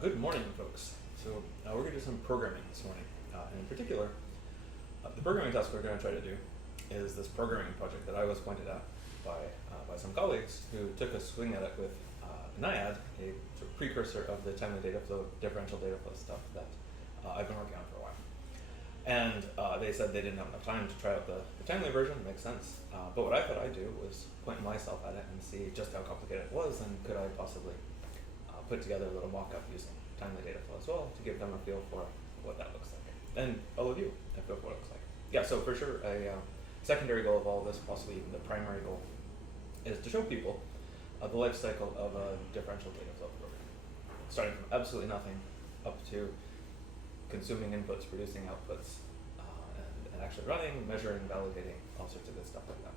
Good morning, folks. So we're going to do some programming this morning. And in particular, the programming task we're going to try to do is this programming project that I was pointed at by some colleagues who took a swing at it with NIAD, a sort of precursor of the timely data flow, differential data flow stuff that I've been working on for a while. And they said they didn't have enough time to try out the timely version. Makes sense. But what I thought I'd do was point myself at it and see just how complicated it was, and could I possibly put together a little mock-up using timely data flow as well to give them a feel for what that looks like. And all of you a feel for what it looks like. Yeah, so for sure, a secondary goal of all of this, possibly even the primary goal, is to show people the life cycle of a differential data flow program. Starting from absolutely nothing up to consuming inputs, producing outputs, and actually running, measuring, validating, all sorts of good stuff like that.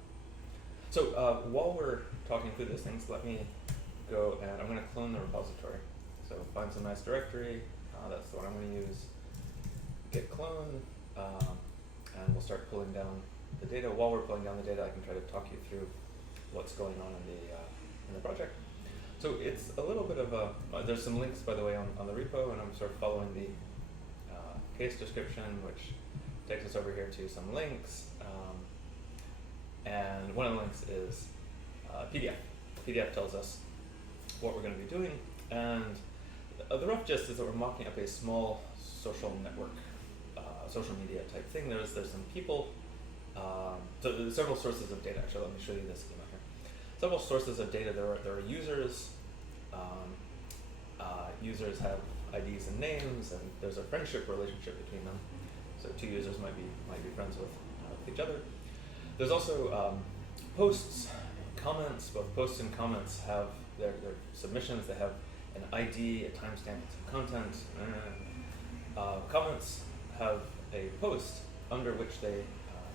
So while we're talking through these things, let me go and I'm going to clone the repository. So find some nice directory, that's the one I'm going to use, git clone, and we'll start pulling down the data. While we're pulling down the data, I can try to talk you through what's going on in the project. So it's a little bit of a, there's some links by the way on the repo, and I'm sort of following the case description, which takes us over here to some links, and one of the links is PDF. PDF tells us what we're going to be doing, and the rough gist is that we're mocking up a small social network, social media type thing. There's some people, so there's several sources of data. Actually, let me show you this schema here. Several sources of data. There are users. Users have IDs and names, and there's a friendship relationship between them. So two users might be friends with each other. There's also posts, comments. Both posts and comments have their submissions. They have an ID, a timestamp, some content. Comments have a post under which they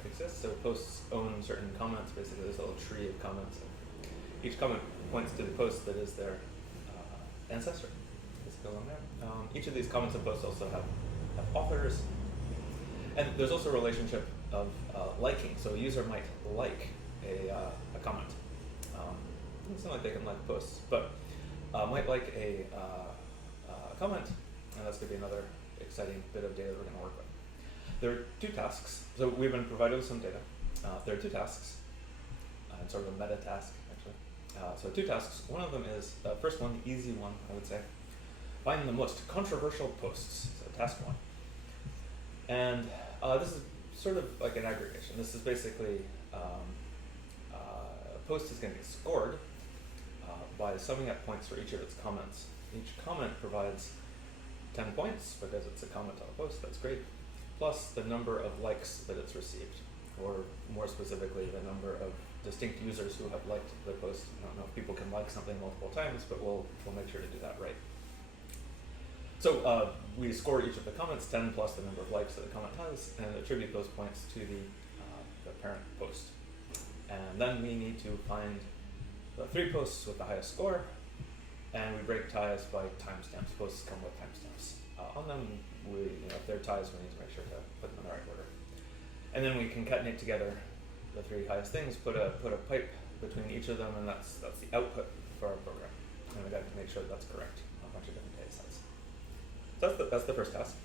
exist. So posts own certain comments. Basically, there's a little tree of comments. And each comment points to the post that is their ancestor. Basically, along there. Each of these comments and posts also have authors. And there's also a relationship of liking. So a user might like a comment. It's not like they can like posts, but might like a comment, and that's going to be another exciting bit of data that we're going to work with. There are two tasks. So we've been provided with some data. There are two tasks, and sort of a meta task, actually. So two tasks. One of them is, first one, the easy one, I would say. Find the most controversial posts, so task one. And this is sort of like an aggregation. This is basically, a post is going to get scored by summing up points for each of its comments. Each comment provides 10 points because it's a comment on a post, that's great, plus the number of likes that it's received, or more specifically, the number of distinct users who have liked the post. I don't know if people can like something multiple times, but we'll make sure to do that right. So we score each of the comments, 10 plus the number of likes that the comment has, and attribute those points to the parent post. And then we need to find the three posts with the highest score, and we break ties by timestamps. Posts come with timestamps on them. If they're ties, we need to make sure to put them in the right order. And then we concatenate together the three highest things, put a pipe between each of them, and that's the output for our program. And we got to make sure that's correct on a bunch of different data sets. So that's the first task.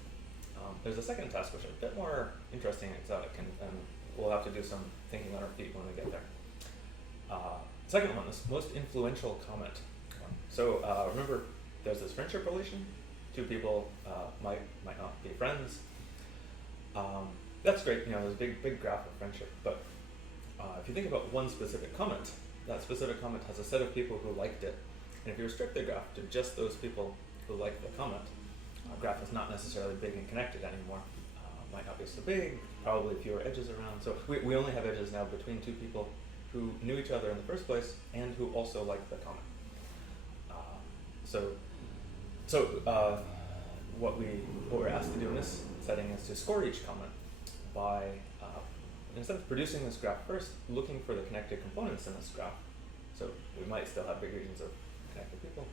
There's a second task which is a bit more interesting and exotic, and we'll have to do some thinking on our feet when we get there. Second one, this most influential comment one. So remember, there's this friendship relation. Two people might not be friends. That's great. There's a big graph of friendship. But if you think about one specific comment, that specific comment has a set of people who liked it. And if you restrict the graph to just those people who liked the comment, graph is not necessarily big and connected anymore. Might not be so big, probably fewer edges around. So we only have edges now between two people who knew each other in the first place and who also liked the comment. What we're asked to do in this setting is to score each comment by, instead of producing this graph first, looking for the connected components in this graph. So we might still have big regions of connected people.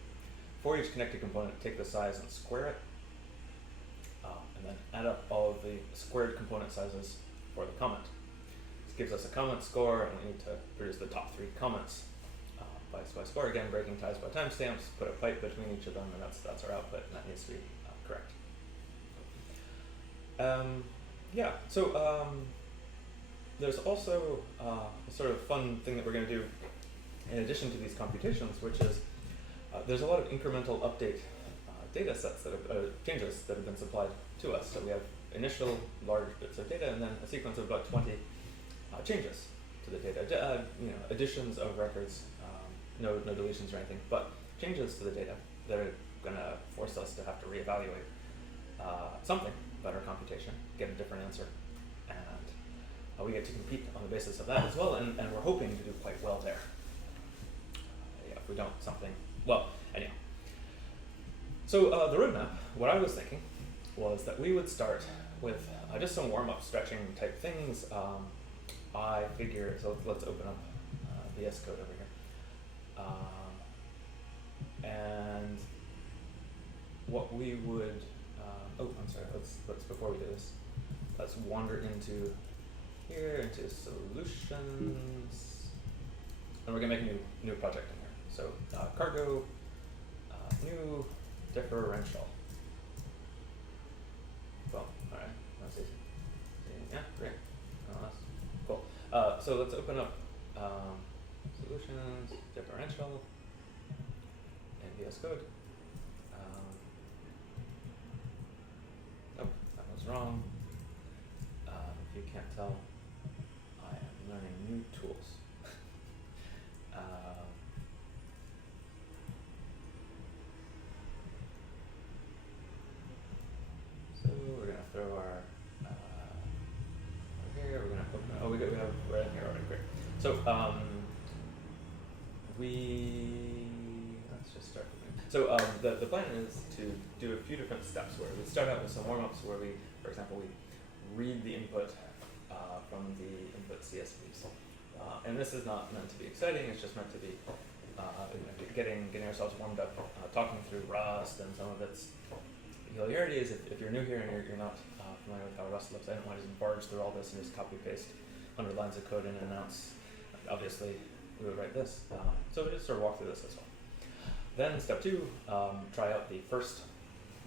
For each connected component, take the size and square it, and then add up all of the squared component sizes for the comment. This gives us a comment score, and we need to produce the top three comments bytes by score, again breaking ties by timestamps, put a pipe between each of them, and that's our output, and that needs to be correct. Yeah, so there's also a sort of fun thing that we're going to do in addition to these computations, which is there's a lot of incremental update data sets that have, changes that have been supplied to us. So we have initial large bits of data and then a sequence of about 20 changes to the data, additions of records, no deletions or anything, but changes to the data that are going to force us to have to reevaluate something about our computation, get a different answer, and we get to compete on the basis of that as well, and we're hoping to do quite well there. If we don't, something, well, anyhow. So the roadmap, what I was thinking was that we would start with just some warm-up stretching type things. I figure, so let's open up VS Code over here. And what we would, I'm sorry, let's before we do this, let's wander into here, into solutions, and we're gonna make a new project in here. So cargo, new differential. Well, all right, that's easy. Yeah, great. That's cool. So let's open up solutions, differential, in VS Code. Oh, that was wrong. If you can't tell, I am learning new tools. So we're gonna throw our over here. We're gonna open. Oh, we have right in here already. Great. So let's just start with it. So the plan is to do a few different steps where we start out with some warm-ups where we, for example, we read the input from the input CSVs. And this is not meant to be exciting, it's just meant to be getting ourselves warmed up, talking through Rust and some of its peculiarities. If you're new here and you're not familiar with how Rust looks, I don't want to just barge through all this and just copy paste 100 lines of code in and announce. Obviously, we would write this. So we just sort of walk through this as well. Then step 2, try out the first,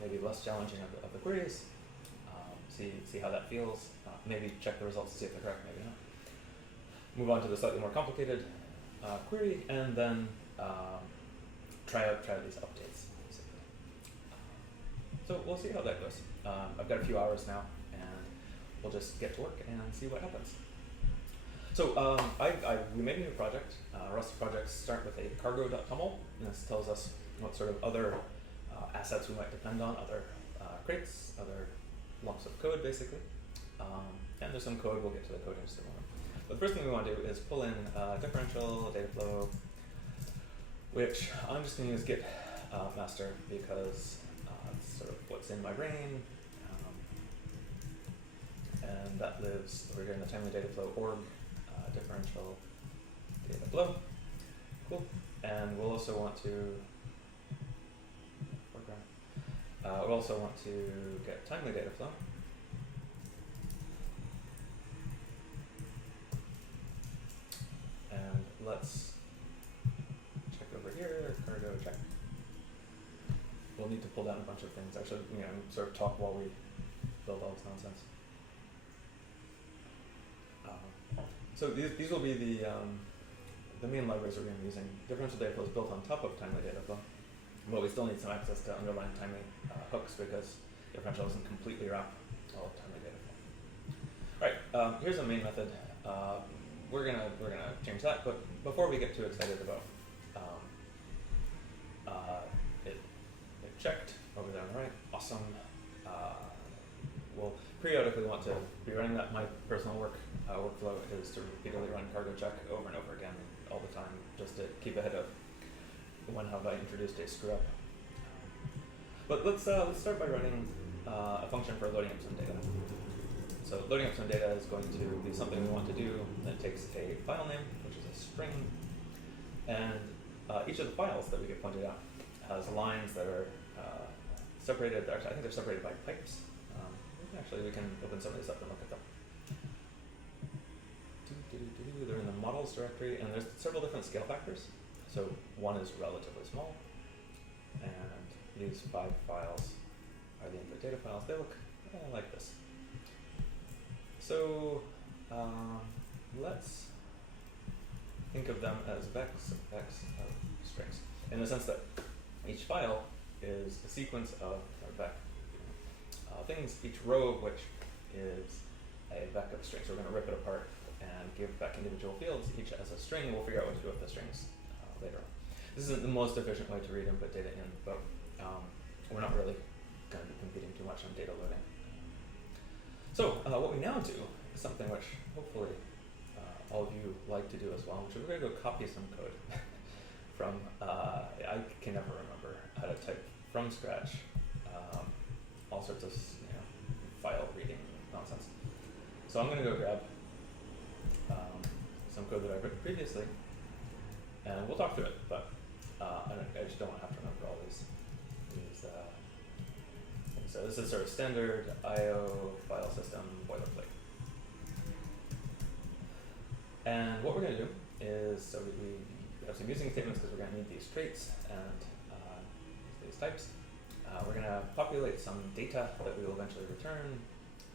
maybe less challenging of the queries. See how that feels. Maybe check the results to see if they're correct, maybe not. Move on to the slightly more complicated query, and then try out these updates, basically. So we'll see how that goes. I've got a few hours now, and we'll just get to work and see what happens. So we made a new project. Rust projects start with a cargo.toml, and this tells us what sort of other assets we might depend on, other crates, other lumps of code, basically. And there's some code, we'll get to the code in just a moment. But the first thing we want to do is pull in differential, dataflow, which I'm just going to use git master because it's sort of what's in my brain. And that lives over here in the timely dataflow org, differential dataflow. Cool. And we'll also want to get timely dataflow. And let's check over here, cargo check. We'll need to pull down a bunch of things. Actually, sort of talk while we build all this nonsense. So these will be the main libraries we're going to be using. Differential dataflow is built on top of timely dataflow, but we still need some access to underlying timely hooks because differential doesn't completely wrap all of timely dataflow. All right, here's a main method. We're gonna change that, but before we get too excited about it checked over there on the right. Awesome. We'll periodically want to be running that. My personal workflow is to repeatedly run cargo check over and over again all the time, just to keep ahead of when have I introduced a screw up. But let's start by running a function for loading up some data. So loading up some data is going to be something we want to do that takes a file name, which is a string, and each of the files that we get pointed out has lines that are separated. Actually, I think they're separated by pipes. Actually, we can open some of these up and look at them. They're in the models directory, and there's several different scale factors. So 1 is relatively small, and these 5 files are the input data files. They look like this. So let's think of them as vecs of strings, in the sense that each file is a sequence of vec things, each row of which is a vec of strings. So we're going to rip it apart and give back individual fields, each as a string. We'll figure out what to do with the strings later on. This isn't the most efficient way to read input data in, but we're not really going to be competing too much on data loading. So what we now do is something which hopefully all of you like to do as well, which is we're going to go copy some code from, I can never remember how to type from scratch, all sorts of file reading nonsense. So I'm going to go grab some code that I've written previously, and we'll talk through it, but I just don't have to remember all these things. So this is sort of standard I/O file system boilerplate. And what we're going to do is, so we have some using statements because we're going to need these traits and these types. We're going to populate some data that we will eventually return.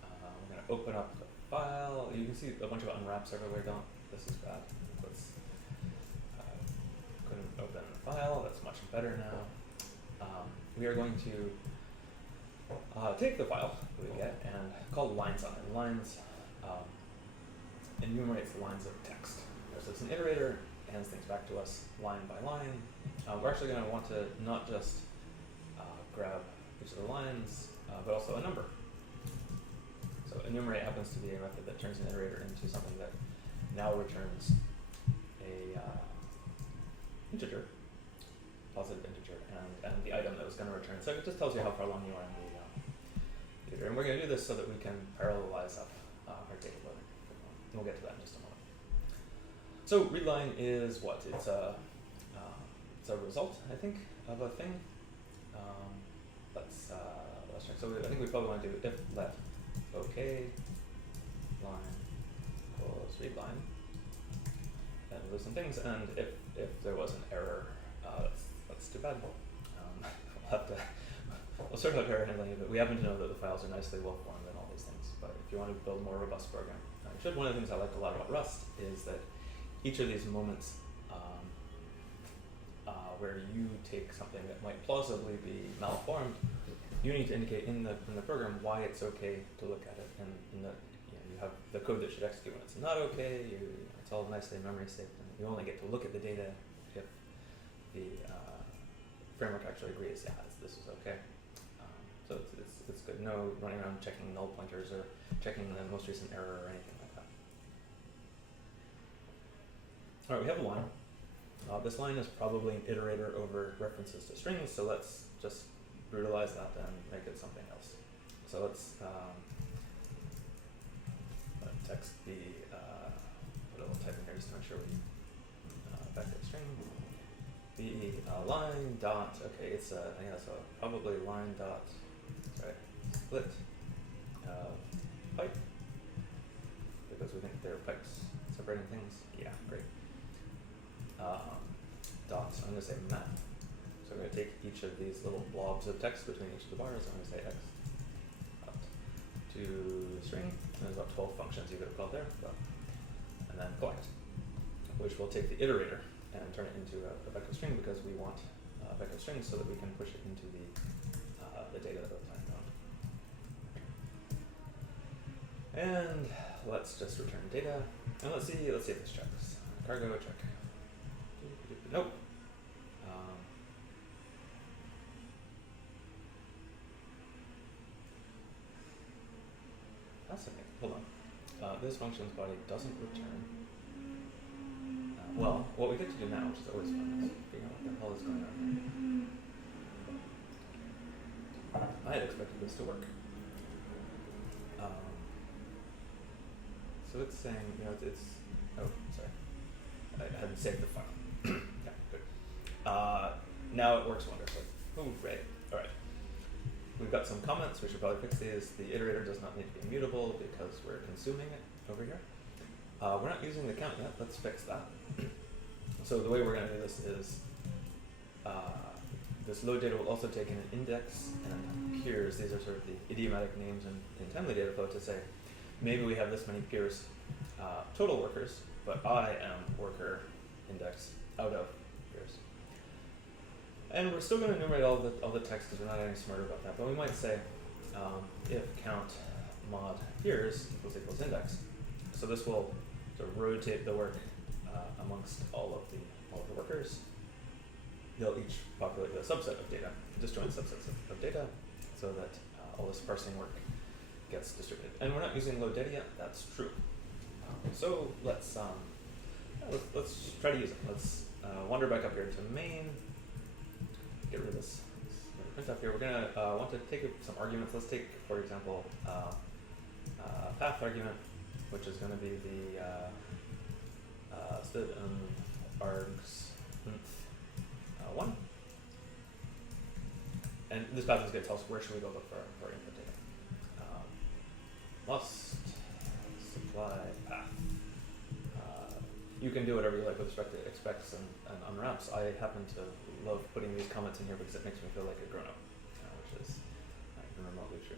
We're going to open up the file. You can see a bunch of unwraps everywhere. This is bad. Let's couldn't open the file. That's much better now. We are going to take the file that we get and call lines on it. Lines enumerates the lines of text. So it's an iterator, hands things back to us line by line. We're actually going to want to not just grab each of the lines, but also a number. So enumerate happens to be a method that turns an iterator into something that now returns a integer, positive integer, and the item that was going to return. So it just tells you how far along you are in the iterator. And we're going to do this so that we can parallelize up our data loading. We'll get to that in just a moment. So readline is what? It's a result, I think, of a thing. Let's check. So I think we probably want to do if let OK line equals readline, and we'll do some things. And if there was an error, that's too bad. We'll sort out error handling, but we happen to know that the files are nicely well formed and all these things. But if you want to build a more robust program, one of the things I like a lot about Rust is that each of these moments where you take something that might plausibly be malformed, you need to indicate in the program why it's okay to look at it, and you have the code that should execute when it's not okay. It's all nicely memory safe, and you only get to look at the data if the framework actually agrees, yeah, this is okay. So it's good. No running around checking null pointers or checking the most recent error or anything like that. All right, we have a line. This line is probably an iterator over references to strings, so let's just brutalize that and make it something else. So let's let text be, put a little type in here just to make sure we back to the string. Be line dot, okay, it's I think that's probably line dot, sorry, split pipe, because we think they're pipes separating things. Yeah, great. Dot, so I'm going to say map. So we're going to take each of these little blobs of text between each of the bars. I'm going to say x up to string. And there's about 12 functions you could have called there. And then collect, which will take the iterator and turn it into a vector string, because we want a vector string so that we can push it into the data that we're planning on. And let's just return data. And let's see if this checks. Cargo check. Nope. Fascinating. Hold on. This function's body doesn't return. Well, what we get to do now, which is always fun, is figure out what the hell is going on here. I had expected this to work. So it's saying, it's. Oh, sorry. I hadn't saved the file. Yeah, good. Now it works wonderfully. Oh, great. All right. We've got some comments. We should probably fix these. The iterator does not need to be immutable because we're consuming it over here. We're not using the count yet. Let's fix that. So the way we're going to do this is this load data will also take in an index and peers. These are sort of the idiomatic names in timely data flow to say, maybe we have this many peers, total workers, but I am worker index out of peers. And we're still going to enumerate all the text because we're not any smarter about that. But we might say if count mod peers equals index. So this will sort of rotate the work amongst all of the workers. They'll each populate a subset of data, disjoint subsets of data, so that all this parsing work gets distributed. And we're not using load data yet. That's true. So let's try to use it. Let's wander back up here to main. Get rid of this printf here. We're gonna want to take some arguments. Let's take, for example, path argument, which is going to be the std args 1. And this path is going to tell us where should we go look for input data. Must supply path. You can do whatever you like with respect to expects and unwraps. I happen to love putting these comments in here because it makes me feel like a grown-up, which is remotely true.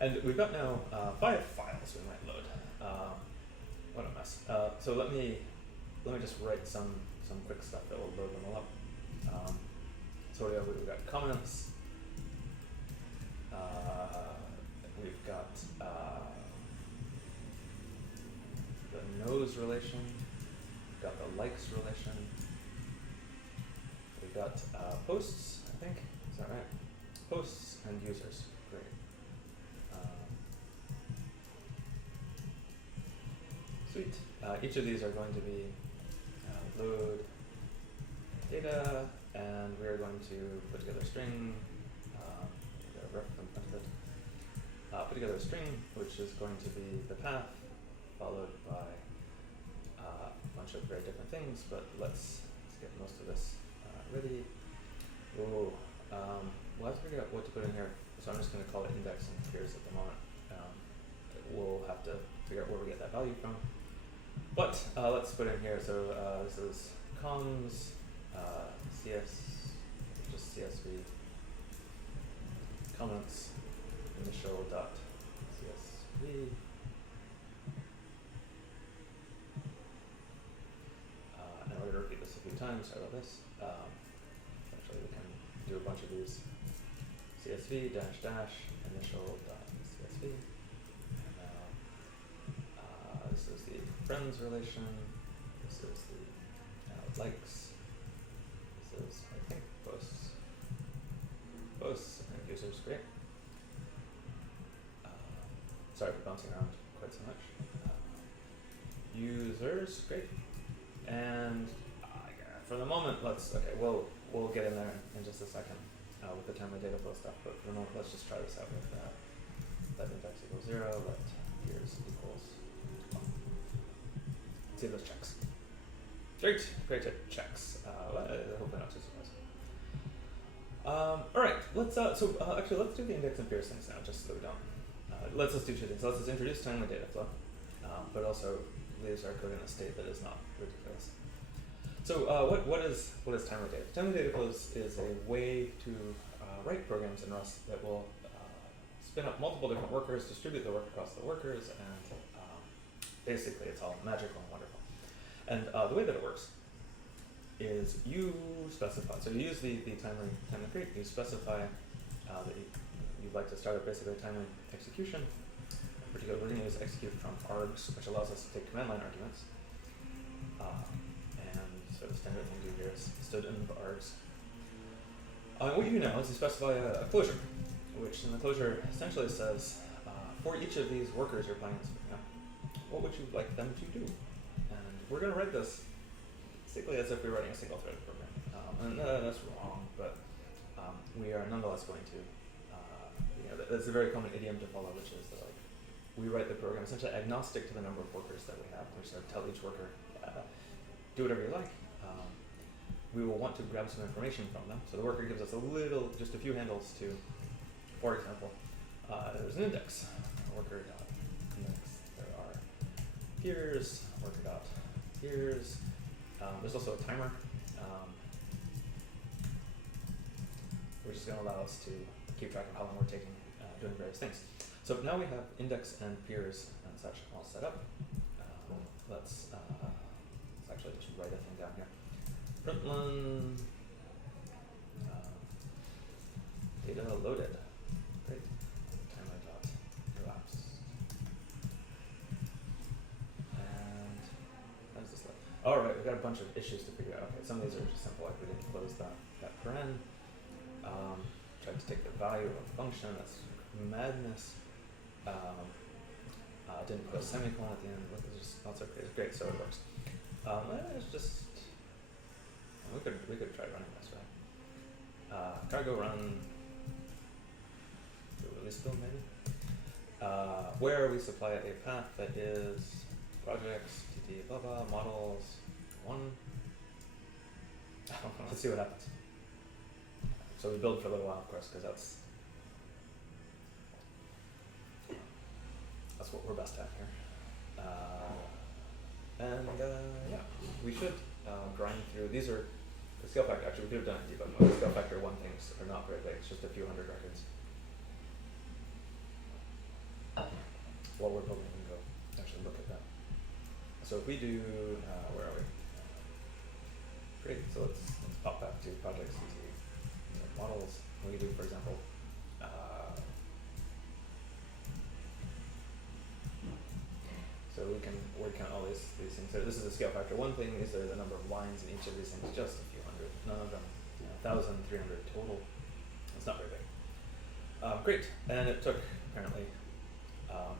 And we've got now 5 files we might load. What a mess. So let me just write some quick stuff that will load them all up. So we've got comments. We've got the knows relation. We've got the likes relation. We've got posts, I think. Is that right? Posts and users. Great. Sweet. Each of these are going to be load data, and we are going to put together a string, put together a string, which is going to be the path, followed by a bunch of very different things, but let's get most of this ready. We'll have to figure out what to put in here, so I'm just going to call it index and peers at the moment. We'll have to figure out where we get that value from. But let's put in here, so this is comms, just CSV, comments, initial dot CSV, and we're going to repeat this a few times. Sorry about this. Actually, we can do a bunch of these. CSV dash dash initial dot CSV. And this is the friends relation. This is the likes. This is, I think, posts. Posts and users. Great. Sorry for bouncing around quite so much. Users, great. And for the moment, we'll get in there in just a second with the timely data flow stuff. But for the moment, let's just try this out with let index equals 0, let peers equals 1. See those checks. Great checks. Hopefully not too surprising. All right, let's let's do the index and peers things now, just so we don't. Let's just do 2 things. Let's just introduce timely data flow, but also leaves our code in a state that is not ridiculous. So what is timely data? Timely data flow is a way to write programs in Rust that will spin up multiple different workers, distribute the work across the workers, and basically it's all magical and wonderful. And the way that it works is you specify, so you use the timely create, you specify that you'd like to start up basically a timely execution. In particular, we're going to use execute from args, which allows us to take command line arguments. And so the standard thing we do here is stood in the args. What you do now is you specify a closure, which in the closure essentially says, for each of these workers you're planning to spin up, what would you like them to do? And we're going to write this basically as if we were writing a single-threaded program. And that's wrong, but we are nonetheless going to, that's a very common idiom to follow, which is that we write the program essentially agnostic to the number of workers that we have. We sort of tell each worker, do whatever you like. We will want to grab some information from them. So the worker gives us just a few handles to, for example, there's an index, worker dot index. There are peers, worker dot peers, There's also a timer, which is going to allow us to keep track of how long we're taking doing various things. So now we have index and peers and such all set up. Let's actually just write a thing down here. Println data loaded. Great. Timer dot elapsed. And how does this look? All right, we've got a bunch of issues to figure out. Okay, some of these are just simple, like we didn't close that paren. Tried to take the value of a function. That's madness. Didn't put a semicolon at the end. Look, it's just not so great. It's great, so it works. It's just we could try running this, right? Cargo run. Do release build maybe. Where we supply a path that is projects tt blah blah models 1. Let's see what happens. So we build for a little while, of course, because that's what we're best at here. Yeah, we should grind through. These are the scale factor. Actually, we could have done it debug mode. The scale factor 1 things are not very big. It's just a few hundred records. While we're building, we can go actually look at that. So if we do, where are we? Great. So let's pop back to projects and see models. We do, for example, so we can word count all these things. So this is a scale factor 1 thing. These are the number of lines in each of these things, just a few hundred. None of them, 1,300 total. It's not very big. Great, and it took apparently a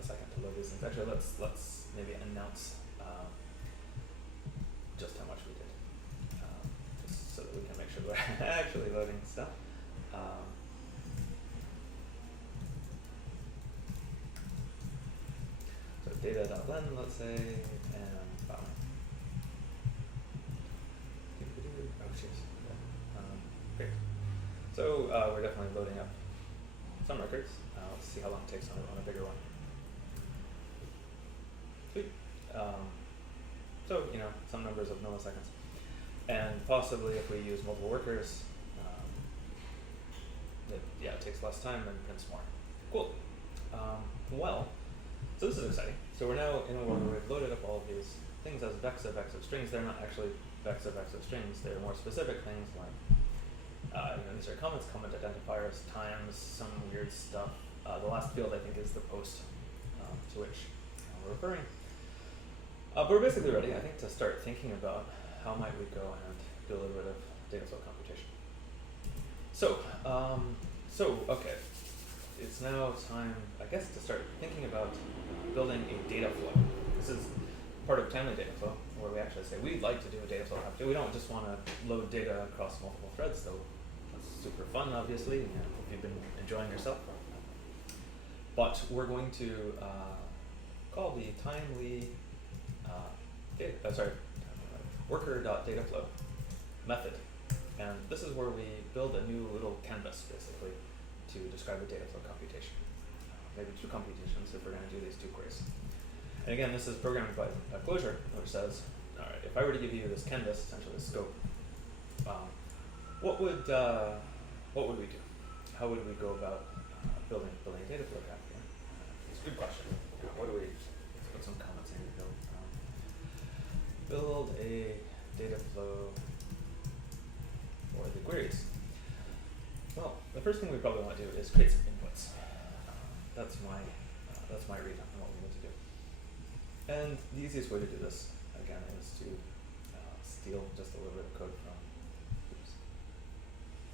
second to load these things. Actually, let's maybe announce just how much we did, just so that we can make sure we're actually loading stuff. So data.len, let's say, and great. So we're definitely loading up some records. Let's see how long it takes on a bigger one. Sweet. So some numbers of milliseconds, and possibly if we use multiple workers, it takes less time and prints more. Cool. Well. So this is exciting. So we're now in a world where we've loaded up all of these things as vexa strings. They're not actually vexa strings. They're more specific things like, these are comments, comment identifiers, times, some weird stuff. The last field I think is the post to which we're referring. But we're basically ready, I think, to start thinking about how might we go and do a little bit of data flow computation. So okay. It's now time, I guess, to start thinking about building a data flow. This is part of timely data flow, where we actually say we'd like to do a data flow computation. We don't just want to load data across multiple threads, though that's super fun, obviously, and I hope you've been enjoying yourself. But we're going to call the timely worker.dataflow method. And this is where we build a new little canvas, basically, to describe a data flow computation. Maybe 2 computations if we're going to do these 2 queries. And again, this is programmed by Clojure, which says, all right, if I were to give you this canvas, essentially this scope, what would we do? How would we go about building a data flow graph here? It's a good question. Let's put some comments in to build a data flow for the queries. Well, the first thing we probably want to do is create some inputs. That's my read on what we need to do. And the easiest way to do this, again, is to steal just a little bit of code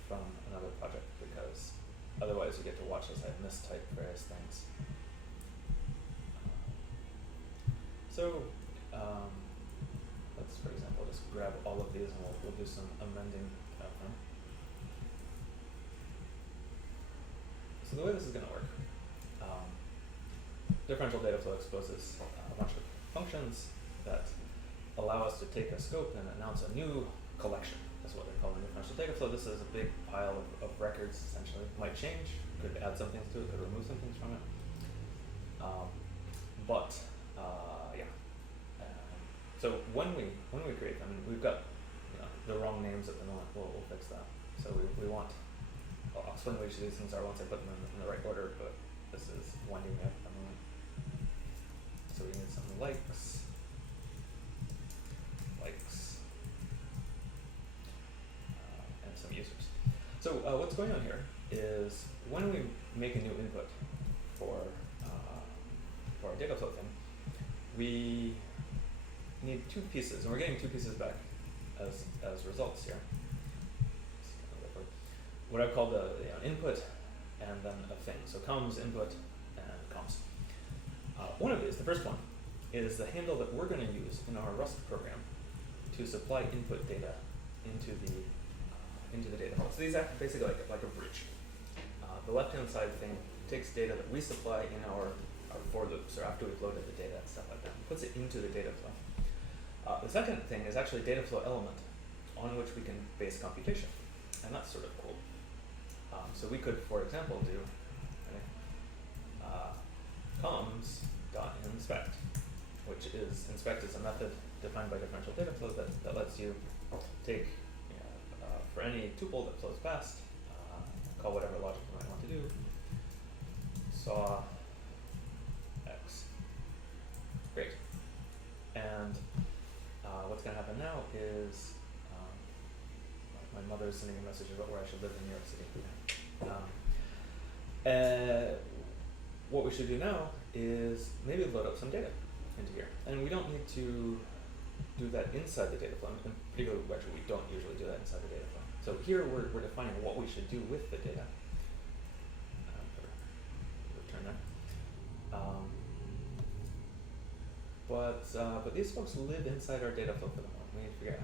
from another project, because otherwise you get to watch as I mistype various things. Let's, for example, just grab all of these and we'll do some amending of them. So the way this is going to work, differential data flow exposes a bunch of functions that allow us to take a scope and announce a new collection. That's what they're calling differential data flow. This is a big pile of records, essentially. It might change, could add some things to it, could remove some things from it. So when we create them, we've got the wrong names at the moment. We'll fix that. So we want. I'll explain what each of these things are once I put them in the right order. But this is winding me up at the moment. So we need some likes, and some users. So what's going on here is when we make a new input for our data flow thing, we need two pieces, and we're getting two pieces back as results here. What I call the input and then a thing. So comms, input, and comms. One of these, the first one, is the handle that we're going to use in our Rust program to supply input data into the data file. So these act basically like a bridge. The left-hand side thing takes data that we supply in our for loops, or after we've loaded the data and stuff like that, and puts it into the data flow. The second thing is actually a data flow element on which we can base computation, and that's sort of cool. So we could, for example, do comms.inspect, which is inspect is a method defined by differential data flow that lets you take for any tuple that flows past, call whatever logic you might want to do, saw x. Great. And what's going to happen now is my mother is sending a message about where I should live in New York City. What we should do now is maybe load up some data into here. And we don't need to do that inside the data flow. In particular, actually, we don't usually do that inside the data flow. So here we're defining what we should do with the data. Return that. But these folks live inside our data flow for the moment. We need to figure out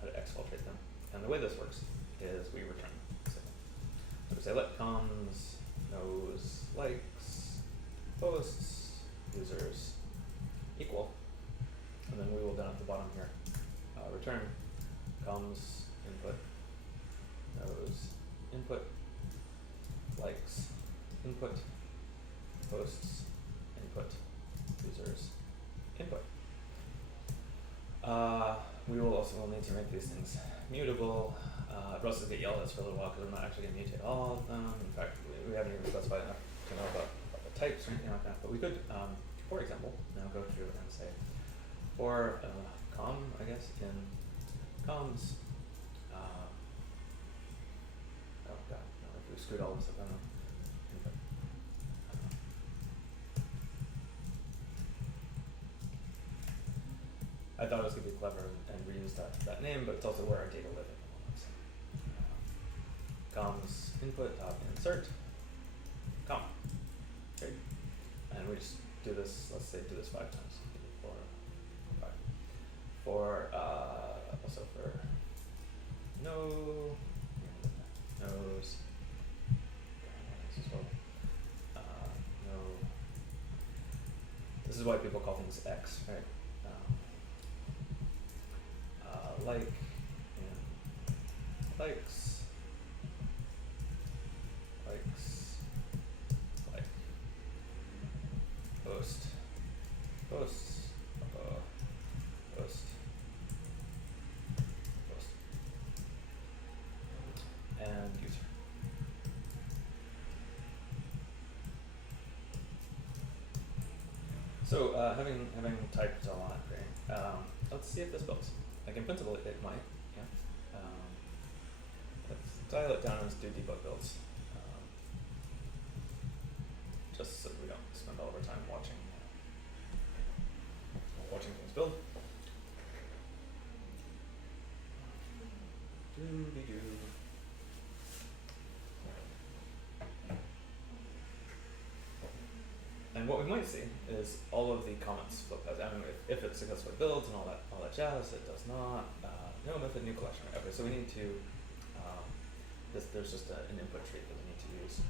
how to exfiltrate them. And the way this works is we return. So we say let comms knows likes posts users equal, and then we will down at the bottom here return comms input knows input likes input posts input users input. We will also need to make these things mutable. Rust will get yelled at us for a little while because I'm not actually going to mutate all of them. In fact, we haven't even specified enough to know about the types or anything like that. But we could, for example, now go through and say for com, I guess, in comms. Oh god, no, if we screwed all this up, I don't know. I thought it was going to be clever and reuse that name, but it's also where our data live at the moment. So, comms input insert com. Okay. And we just do this, let's say do this 5 times. For also for knows no. This is why people call things X, right? Like and likes like posts post and user. So having typed all that, great. Let's see if this builds. Like in principle, it might. Yeah. Let's dial it down and let's do debug builds, just so we don't spend all of our time watching things build. Doobie-doo. And what we might see is all of the comments flip past. I mean, if it successfully builds and all that jazz, it does not. No method new collection. Okay, so we need to. There's just an input trait that we need to use.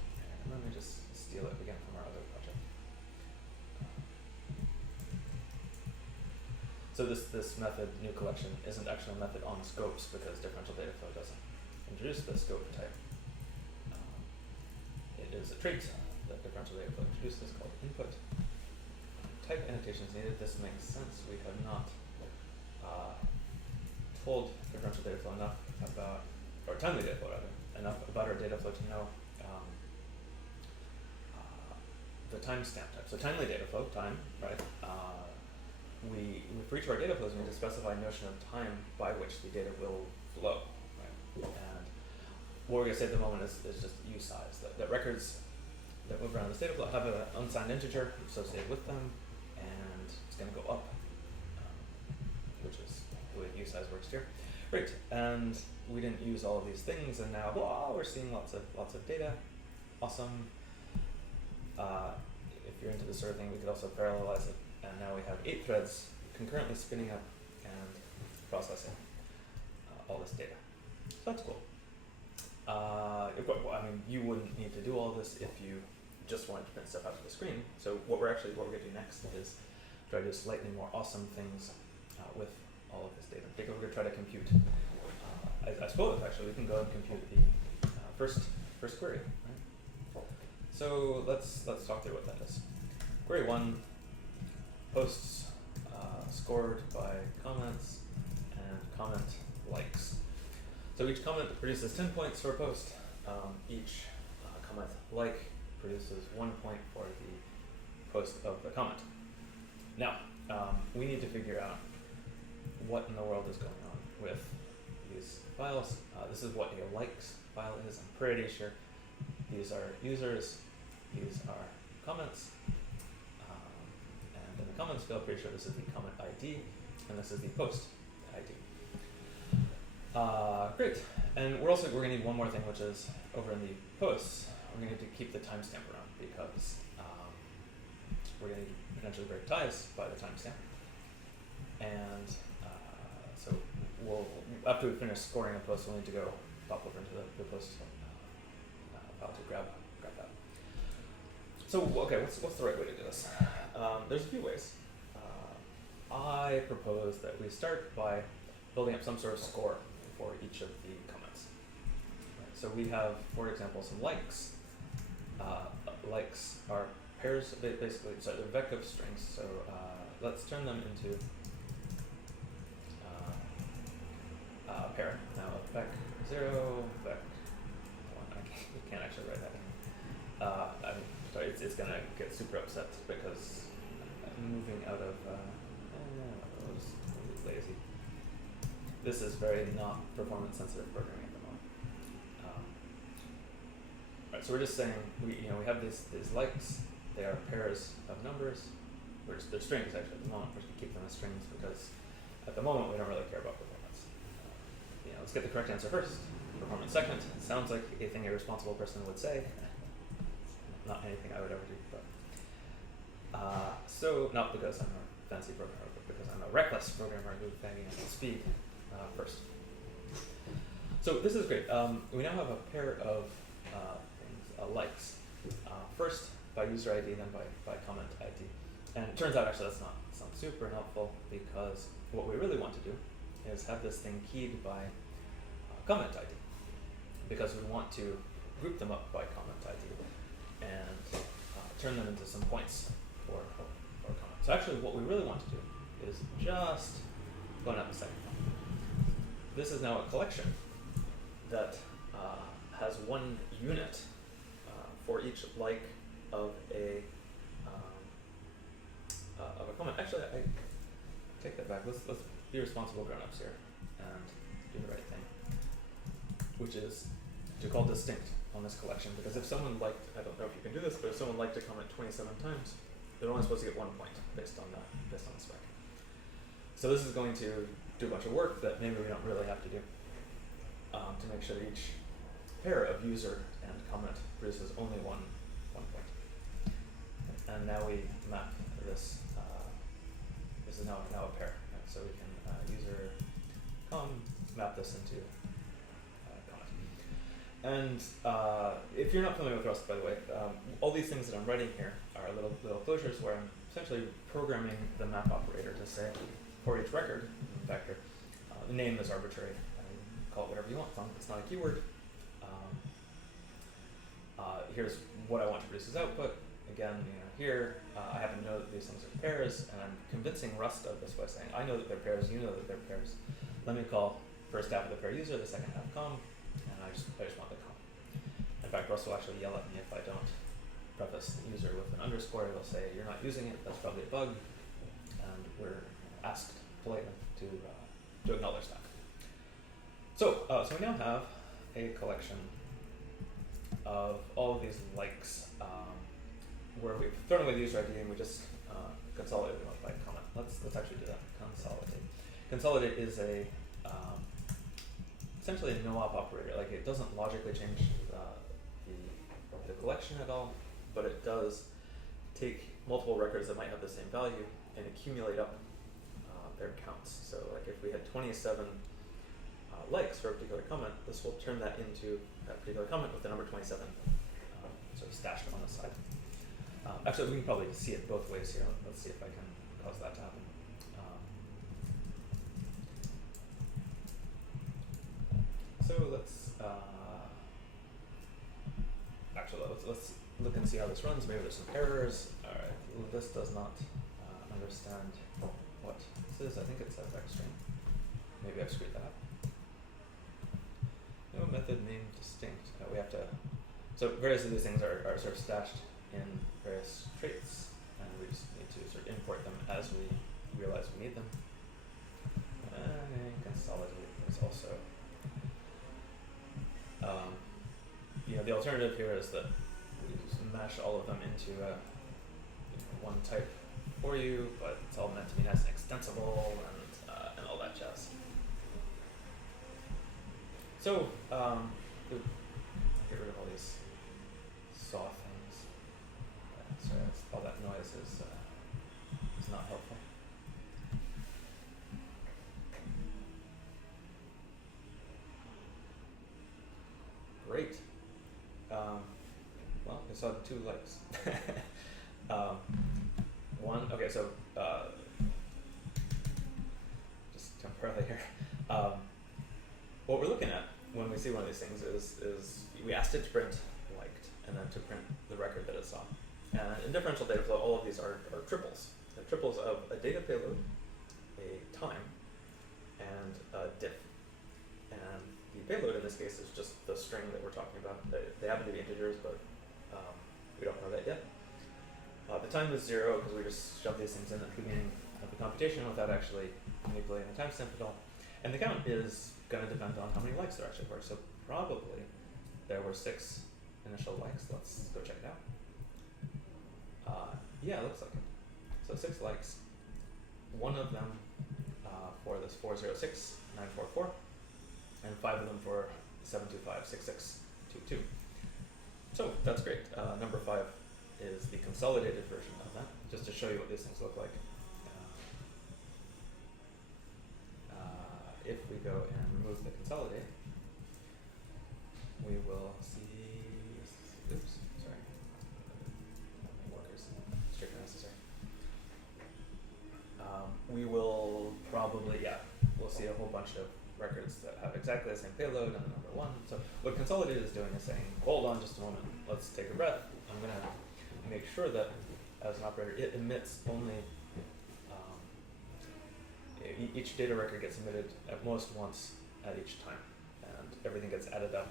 And let me just steal it again from our other project. So this method new collection isn't actually a method on scopes because differential data flow doesn't introduce the scope type. It is a trait that differential data flow introduces called input. Type annotations needed. This makes sense. We have not told differential data flow enough about, or timely data flow rather, enough about our data flow to know the timestamp type. So timely data flow, time, right? For each of our data flows, we need to specify a notion of time by which the data will flow, right? And what we're going to say at the moment is just usize, that records that move around this data flow have an unsigned integer associated with them, and it's going to go up, which is the way the usize works here. Great, and we didn't use all of these things, and now we're seeing lots of data. Awesome. If you're into this sort of thing, we could also parallelize it, and now we have 8 threads concurrently spinning up and processing all this data. So that's cool. I mean, you wouldn't need to do all this if you just wanted to print stuff out to the screen. So what we're going to do next is try to do slightly more awesome things with all of this data. In particular, we're going to try to compute. I suppose actually we can go and compute the first query. Right? So let's talk through what that is. Query 1 posts scored by comments and comment likes. So each comment produces 10 points for a post. Each comment like produces 1 point for the post of the comment. Now, we need to figure out what in the world is going on with these files. This is what a likes file is. I'm pretty sure these are users, these are comments, and in the comments field, pretty sure this is the comment ID, and this is the post ID. Great, and we're going to need one more thing, which is over in the posts, we're going to need to keep the timestamp around because we're going to need potentially break ties by the timestamp. And so after we finish scoring a post, we'll need to go pop over into the post file to grab that. So okay, what's the right way to do this? There's a few ways. I propose that we start by building up some sort of score for each of the comments. Right, so we have, for example, some likes. Likes are pairs, basically, so they're vec of strings. So let's turn them into a pair. Now, vec 0, vec 1. I can't actually write that in. I'm sorry, it's going to get super upset because I'm moving out of. I was lazy. This is very not performance sensitive programming at the moment. Right, so we're just saying we have these likes. They are pairs of numbers. They're strings actually at the moment. We're just gonna keep them as strings because at the moment we don't really care about performance. Let's get the correct answer first. Performance second. It sounds like a thing a responsible person would say. Not anything I would ever do, but so not because I'm a fancy programmer, but because I'm a reckless programmer who's banging at speed first. So this is great. We now have a pair of things, likes. First by user ID, then by comment ID. And it turns out actually that's not super helpful because what we really want to do is have this thing keyed by comment ID because we want to group them up by comment ID and turn them into some points for comment. So actually what we really want to do is just going up a second. This is now a collection that has 1 unit for each like of a comment. Actually, I take that back. Let's be responsible grown-ups here and do the right thing, which is to call distinct on this collection. Because if someone liked, I don't know if you can do this, but if someone liked a comment 27 times, they're only supposed to get 1 point based on the spec. So this is going to do a bunch of work that maybe we don't really have to do to make sure that each pair of user and comment produces only one point. And now we map this. This is now a pair. Right? So we can user map this into comment. And if you're not familiar with Rust, by the way, all these things that I'm writing here are little closures where I'm essentially programming the map operator to say for each record vector, the name is arbitrary. Call it whatever you want. It's not a keyword. Here's what I want to produce as output. again, here I happen to know that these things are pairs, and I'm convincing Rust of this by saying, I know that they're pairs, you know that they're pairs. Let me call first half of the pair user, the second half com, and I just want the com. In fact, Rust will actually yell at me if I don't preface the user with an underscore. They'll say, you're not using it, that's probably a bug, and we're asked politely to acknowledge that. So we now have a collection of all of these likes where we've thrown away the user ID and we just consolidated them by comment. Let's actually do that. Consolidate. Consolidate is a essentially a no-op operator. Like, it doesn't logically change the collection at all, but it does take multiple records that might have the same value and accumulate up their counts. So like if we had 27 likes for a particular comment, this will turn that into that particular comment with the number 27 sort of stashed on the side. Actually, we can probably see it both ways here. Let's see if I can cause that to happen. So let's look and see how this runs. Maybe there's some errors. All right, this does not understand what this is. I think it's a vec string. Maybe I've screwed that up. No method name distinct. We have to. So various of these things are sort of stashed in various traits, and we just need to sort of import them as we realize we need them. And consolidate is also. The alternative here is that we just mash all of them into one type for you, but it's all meant to be nice and extensible and all that jazz. So get rid of all these saw things. Sorry, all that noise is not helpful. Great. Well, I saw 2 likes. One, okay, so just temporarily here. What we're looking at when we see one of these things is we asked it to print liked and then to print the record that it saw. And in differential data flow, all of these are triples. They're triples of a data payload, a time, and a diff. And the payload in this case is just the string that we're talking about. They happen to be integers, but we don't know that yet. The time is 0 because we just shoved these things in at the beginning of the computation without actually manipulating the timestamp at all. And the count is going to depend on how many likes there actually were. So probably there were 6 initial likes. Let's go check it out. Yeah, it looks like it. So 6 likes. One of them for this 406.944, and 5 of them for 725.6622. So that's great. Number 5 is the consolidated version of that, just to show you what these things look like. If we go and remove the consolidate, we will see, oops, sorry, workers, strictly necessary. We will probably, we'll see a whole bunch of records that have exactly the same payload and the number 1. So what consolidate is doing is saying, hold on just a moment, let's take a breath. I'm going to make sure that as an operator, it emits only each data record gets emitted at most once at each time, and everything gets added up.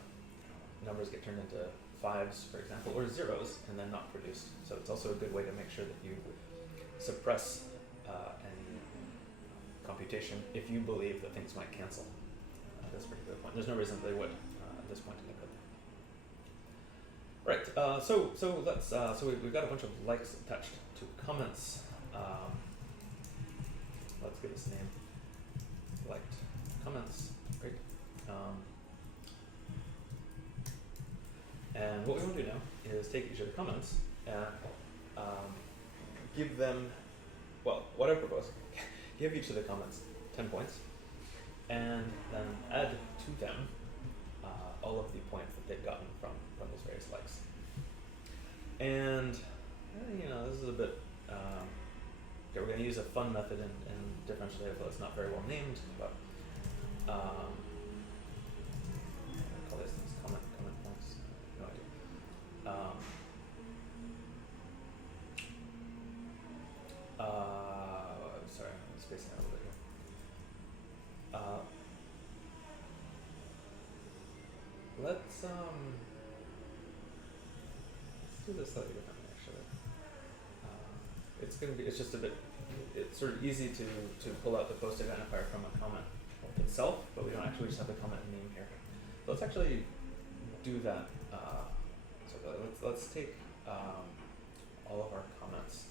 Numbers get turned into 5s, for example, or 0s, and then not produced. So it's also a good way to make sure that you suppress any computation if you believe that things might cancel at this particular point. There's no reason they would at this point in the code. Right. So let's. So we've got a bunch of likes attached to comments. Let's give this a name. Liked comments. Great. And what we want to do now is take each of the comments and give them, well, what I propose, give each of the comments 10 points, and then add to them all of the points that they've gotten from those various likes. And this is a bit. Okay, we're going to use a fun method in differential data flow. It's not very well named, but call these things comment points. No idea. do this slightly differently actually. It's just a bit, it's sort of easy to pull out the post identifier from a comment itself, but we don't actually just have the comment name here. So let's actually do that. Let's take all of our comments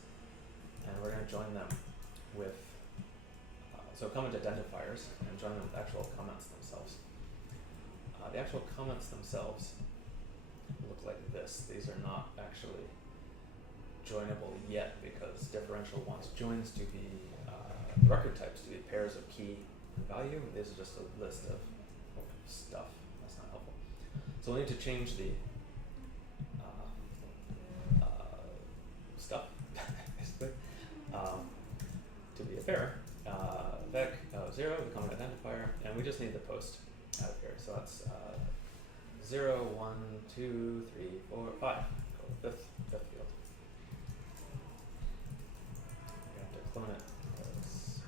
and we're going to join them with so comment identifiers and join them with actual comments themselves. The actual comments themselves look like this. These are not actually joinable yet because differential wants joins to be record types to be pairs of key and value. This is just a list of stuff. That's not helpful. So we'll need to change the stuff basically to be a pair. Vec 0, the comment identifier, and we just need the post out of here. So that's 0, 1, 2, 3, 4, 5. Go to fifth field. We have to clone it because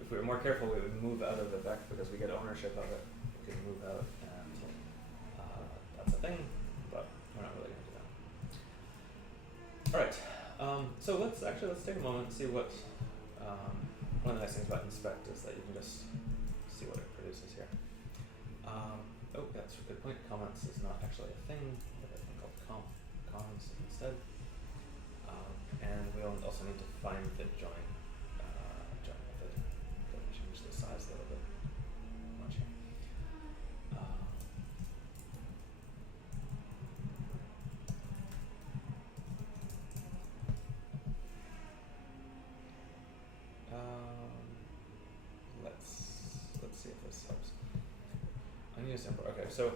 if we were more careful, we would move out of the vec because we get ownership of it. We could move out, and that's a thing, but we're not really going to do that. All right. So let's take a moment and see what. One of the nice things about inspect is that you can just see what it produces here. That's a good point. Comments is not actually a thing, but a thing called comms instead. And we'll also need to find the join method. Let me change the size a little bit. Much here. Let's see if this helps. I need a sample. Okay, so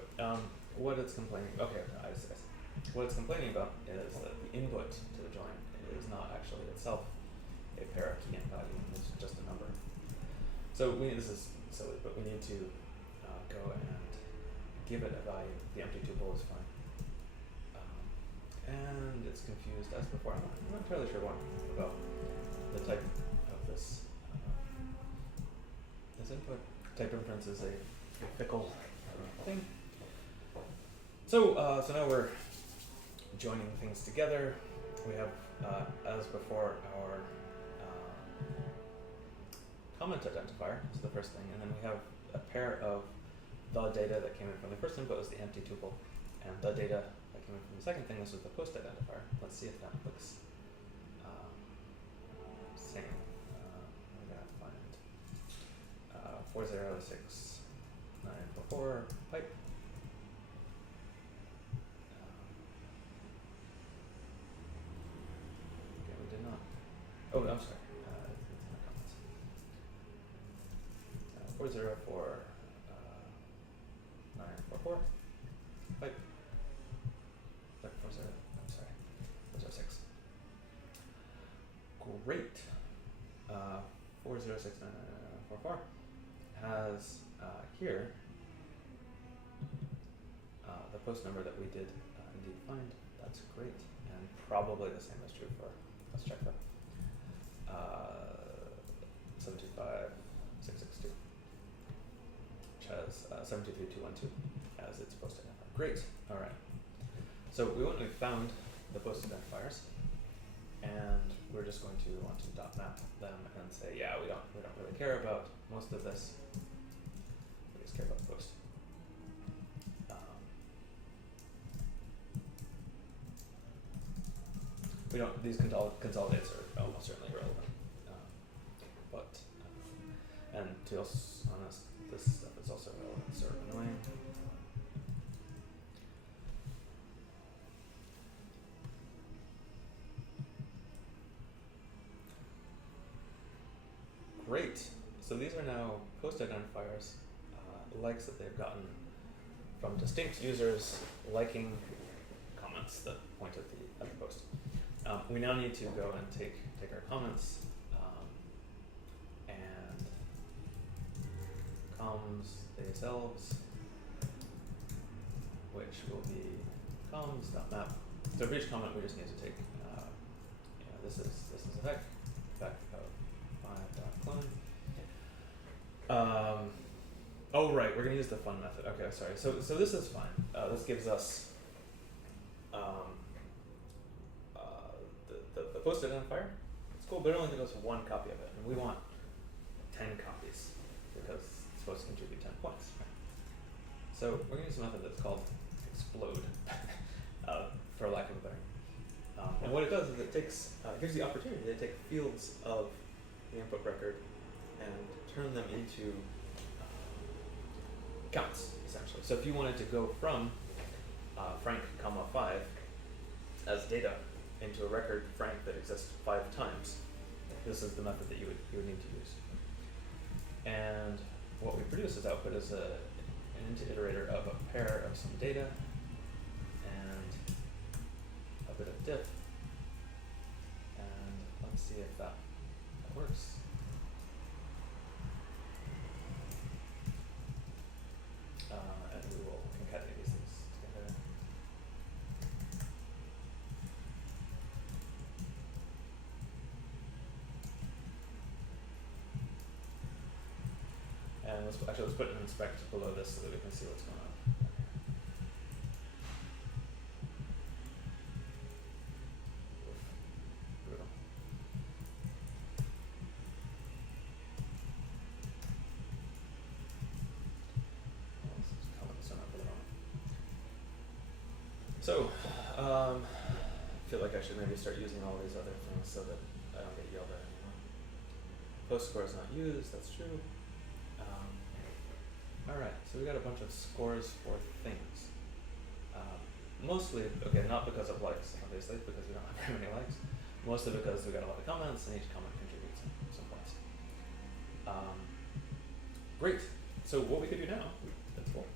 what it's complaining. Okay, I see. What it's complaining about is that the input to the join is not actually itself a pair of key and value. It's just a number. So this is silly, but we need to go and give it a value. The empty tuple is fine. And it's confused as before. I'm not entirely sure what about the type of this. This input type inference is a fickle thing. So now we're joining things together. We have, as before, our comment identifier is the first thing, and then we have a pair of the data that came in from the first input was the empty tuple, and the data that came in from the second thing, this was the post identifier. Let's see if that looks same. We're gonna find 406944 pipe. Okay, we did not. Oh, I'm sorry. It's my comments. 404944 pipe. 40. I'm sorry. 406. Great. 406944 has here the post number that we did indeed find. That's great, and probably the same is true for. Let's check that. 725662, which has 723212 as its post identifier. Great. All right. So we found the post identifiers, and we're just going to want to map them and say, yeah, we don't really care about most of this. We just care about the post. These consolidates are almost certainly irrelevant. And to be honest, this stuff is also relevant. It's sort of annoying. Great. So these are now post identifiers, likes that they've gotten from distinct users liking comments that point at the post. We now need to go and take our comments and comms themselves, which will be comms.map. So for each comment, we just need to take this is a vec of 5.clone. Oh right, we're gonna use the fun method. Okay, sorry. So this is fine. This gives us the post identifier. It's cool, but it only gives us one copy of it, and we want 10 copies because it's supposed to contribute 10 points. Right? So we're gonna use a method that's called explode, for lack of a better. And what it does is it takes gives the opportunity to take fields of the input record and turn them into counts, essentially. So if you wanted to go from Frank, 5 as data into a record Frank that exists 5 times, this is the method that you would need to use. And what we produce as output is an int iterator of a pair of some data and a bit of diff. And let's see if that works. And we will concatenate these things together. And let's put an inspect below this so that we can see what's going on. Brutal. Let's just comment this one up for the moment. So, I feel like I should maybe start using all these other things so that I don't get yelled at anymore. Post score is not used, that's true. Alright, so we got a bunch of scores for things. Mostly, okay, not because of likes, obviously, because we don't have very many likes. Mostly because we got a lot of comments, and each comment contributes some points. Great. So what we could do now, that's cool,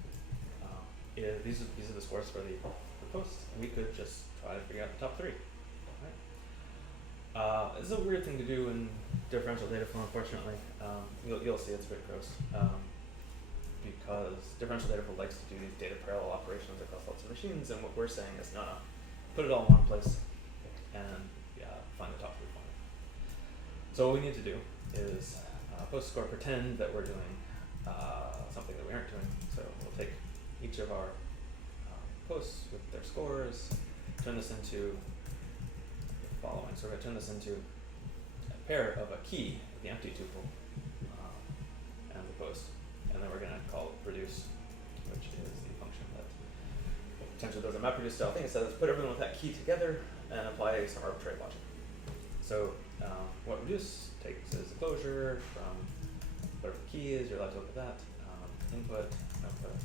is these are the scores for the posts. We could just try to figure out the top 3. Right? This is a weird thing to do in differential data flow, unfortunately. You'll see it's a bit gross. Because differential data flow likes to do these data parallel operations across lots of machines, and what we're saying is no, put it all in one place and find the top 3 for it. So what we need to do is post score pretend that we're doing something that we aren't doing. So we'll take each of our posts with their scores, turn this into the following. So we're going to turn this into a pair of a key, the empty tuple, and the post. And then we're going to call it produce, which is the function that potentially does a MapReduce style thing. It says put everyone with that key together and apply some arbitrary logic. So what reduce takes is the closure from whatever the key is, you're allowed to look at that, input, output.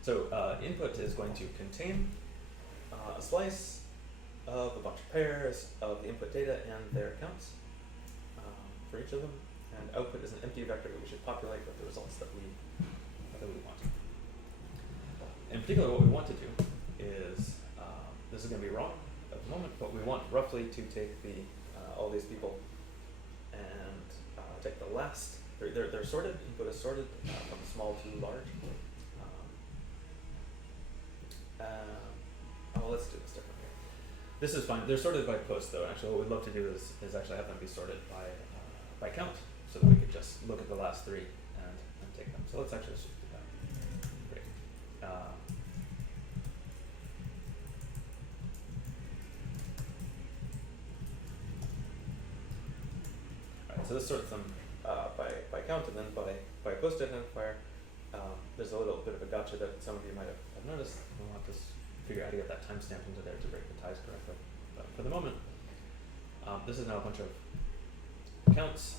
So input is going to contain a slice of a bunch of pairs of the input data and their counts for each of them. And output is an empty vector that we should populate with the results that we want. In particular, what we want to do is, this is going to be wrong at the moment, but we want roughly to take all these people and take the last, they're sorted, input is sorted from small to large. Let's do this differently. This is fine. They're sorted by post though. Actually, what we'd love to do is actually have them be sorted by count, so that we could just look at the last 3 and take them. So let's actually just do that. Great. Alright, so this sorts them by count and then by post identifier. There's a little bit of a gotcha that some of you might have noticed. We'll have to figure out how to get that timestamp into there to break the ties correctly. But for the moment, this is now a bunch of counts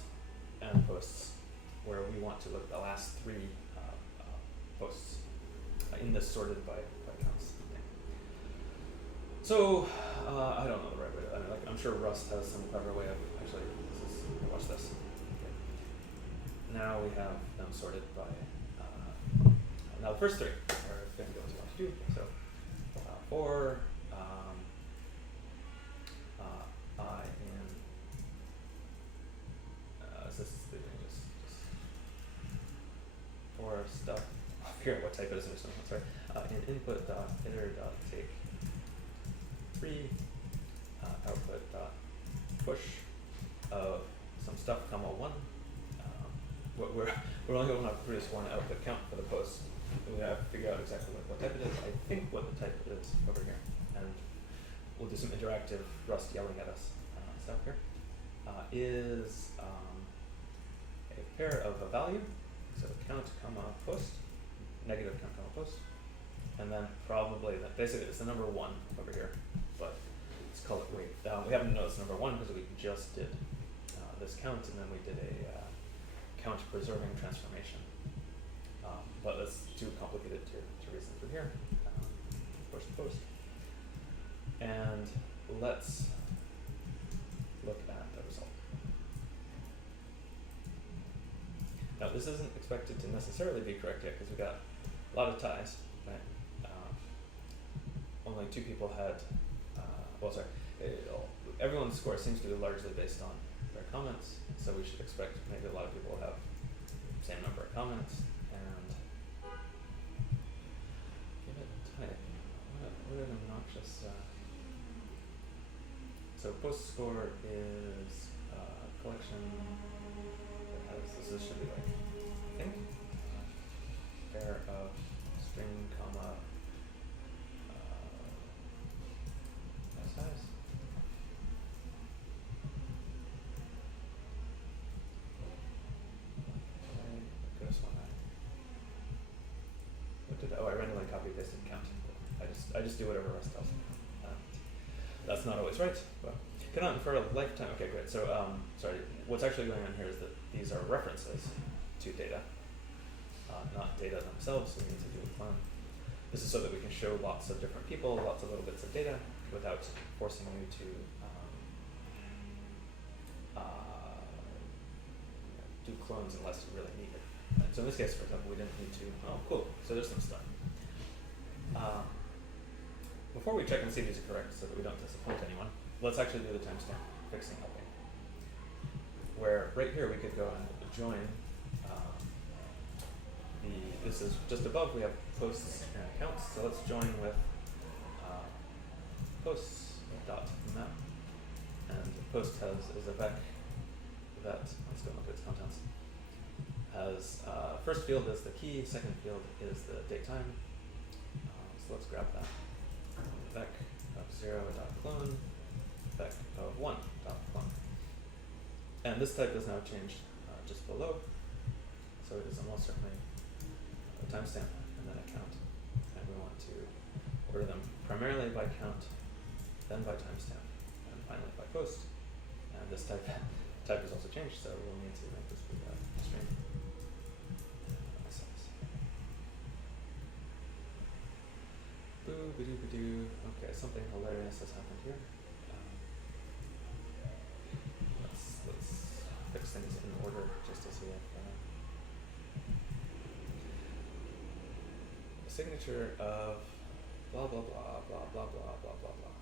and posts where we want to look at the last 3 posts in this sorted by counts thing. So I don't know the right way to, I'm sure Rust has some clever way of actually, watch this. Okay. Now we have them sorted by, now the first 3 are going to be the ones we want to do. So for I in, so this is the thing, just for stuff, I'll figure out what type it is in just a moment, sorry. In input dot iter dot take 3 output dot push of some stuff comma 1 we're only going to produce one output count for the post. We have to figure out exactly what type it is. I think what the type is over here, and we'll do some interactive Rust yelling at us stuff here. Is a pair of a value, so count comma post, negative count comma post, and then probably basically it's the number 1 over here, but let's call it weight. We haven't noticed number 1 because we just did this count, and then we did a count preserving transformation. But that's too complicated to reason through here. Push the post. And let's look at the result. Now this isn't expected to necessarily be correct yet because we got a lot of ties, right? Only 2 people had, everyone's score seems to be largely based on their comments, so we should expect maybe a lot of people will have the same number of comments, and give it type. What an obnoxious, so post score is collection that has, this should be like, I think, pair of string comma size. I randomly copy pasted count. I just do whatever Rust tells me. That's not always right, but cannot infer a lifetime. Okay, great. So sorry, what's actually going on here is that these are references to data, not data themselves. So we need to do a clone. This is so that we can show lots of different people, lots of little bits of data, without forcing you to do clones unless you really need it. And so in this case, for example, we didn't need to. Oh, cool. So there's some stuff. Before we check and see if these are correct, so that we don't disappoint anyone, let's actually do the timestamp fixing helping. Where right here we could go and join this is just above, we have posts and counts, so let's join with posts.map, and post is a vec that, let's go look at its contents, has first field is the key, second field is the date time, so let's grab that. Vec of 0.clone, vec of 1.clone. And this type is now changed just below, so it is almost certainly a timestamp and then a count. And we want to order them primarily by count, then by timestamp, and finally by post. And this type is also changed, so we'll need to make this be a string. Size. Boo-ba-doo-ba-doo. Okay, something hilarious has happened here. Let's fix things in order just to see if the signature of blah blah blah blah blah blah blah blah blah.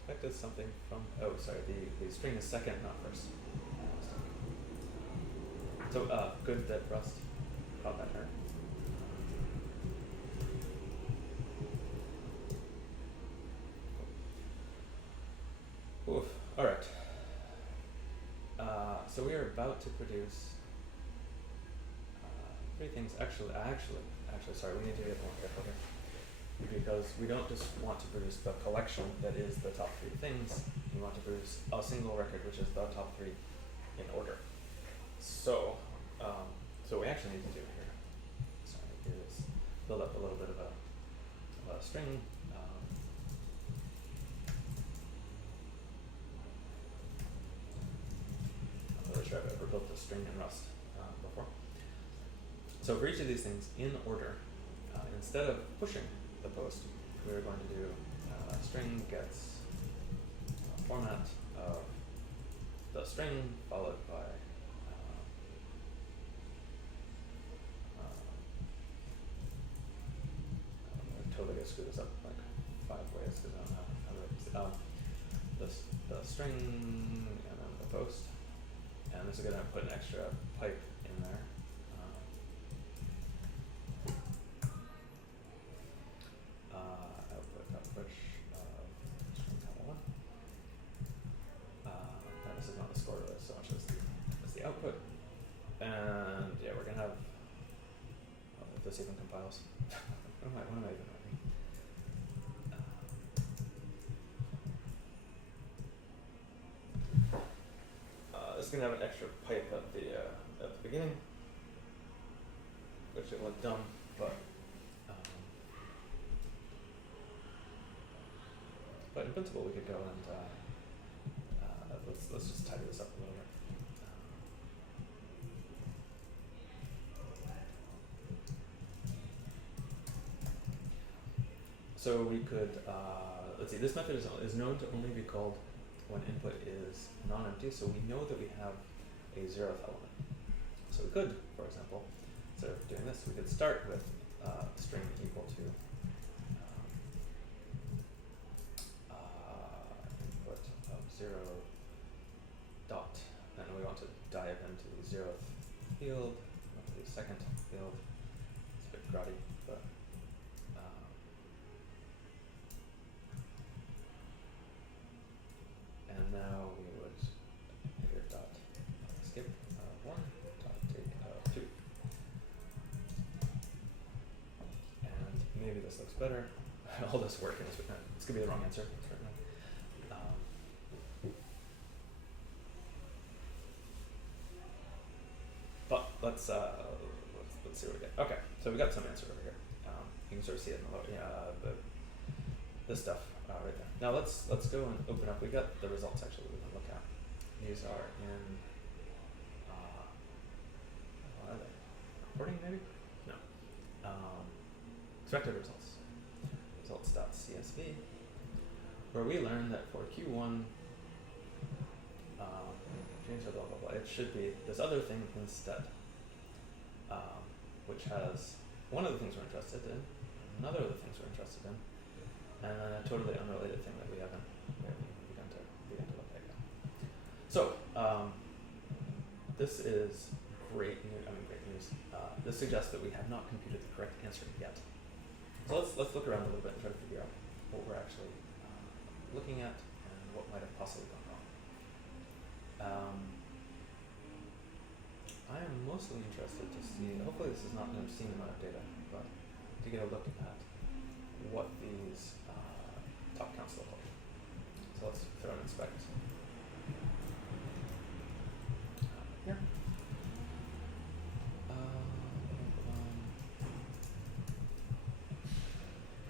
Expected something from, oh sorry, the string is second, not first. So good that Rust caught that error. Oof. All right. So we are about to produce 3 things. Actually, sorry, we need to get more careful here, because we don't just want to produce the collection that is the top 3 things. We want to produce a single record, which is the top 3 in order. So, so what we actually need to do here, is build up a little bit of a string. I'm not really sure I've ever built a string in Rust before. So for each of these things in order, instead of pushing the post, we're going to do string gets format of the string followed by I totally gonna screw this up like 5 ways because I don't know how to write this. The string and then the post, and this is gonna put an extra pipe in there. Output string comma 1. This is not the score really so much as the output. this even compiles. What am I even writing? It's gonna have an extra pipe at the beginning, which will look dumb, but in principle we could go and let's just tidy this up a little bit. So we could let's see. This method is known to only be called when input is non-empty, so we know that we have a 0th element. So we could, for example, instead of doing this, we could start with string equal to input of 0 dot, and we want to dive into the 0th field, not the 2nd field. It's a bit grotty, but and now we would here dot skip 1 dot take 2, and maybe this looks better. All this work is it's gonna be the wrong answer certainly. But let's see what we get. Okay, so we got some answer over here. You can sort of see it in the this stuff right there. Now let's go and open up. We got the results actually we can look at. These are in what are they? Reporting maybe? No. Expected results. Results.csv, where we learn that for Q1 change blah blah blah, it should be this other thing instead, which has one of the things we're interested in, another of the things we're interested in, and then a totally unrelated thing that we haven't begun to look at yet. So this is great news. This suggests that we have not computed the correct answer yet. So let's look around a little bit and try to figure out what we're actually looking at and what might have possibly gone wrong. I am mostly interested to see, hopefully this is not an obscene amount of data, but to get a look at what these top counts look like. So let's throw an inspect here.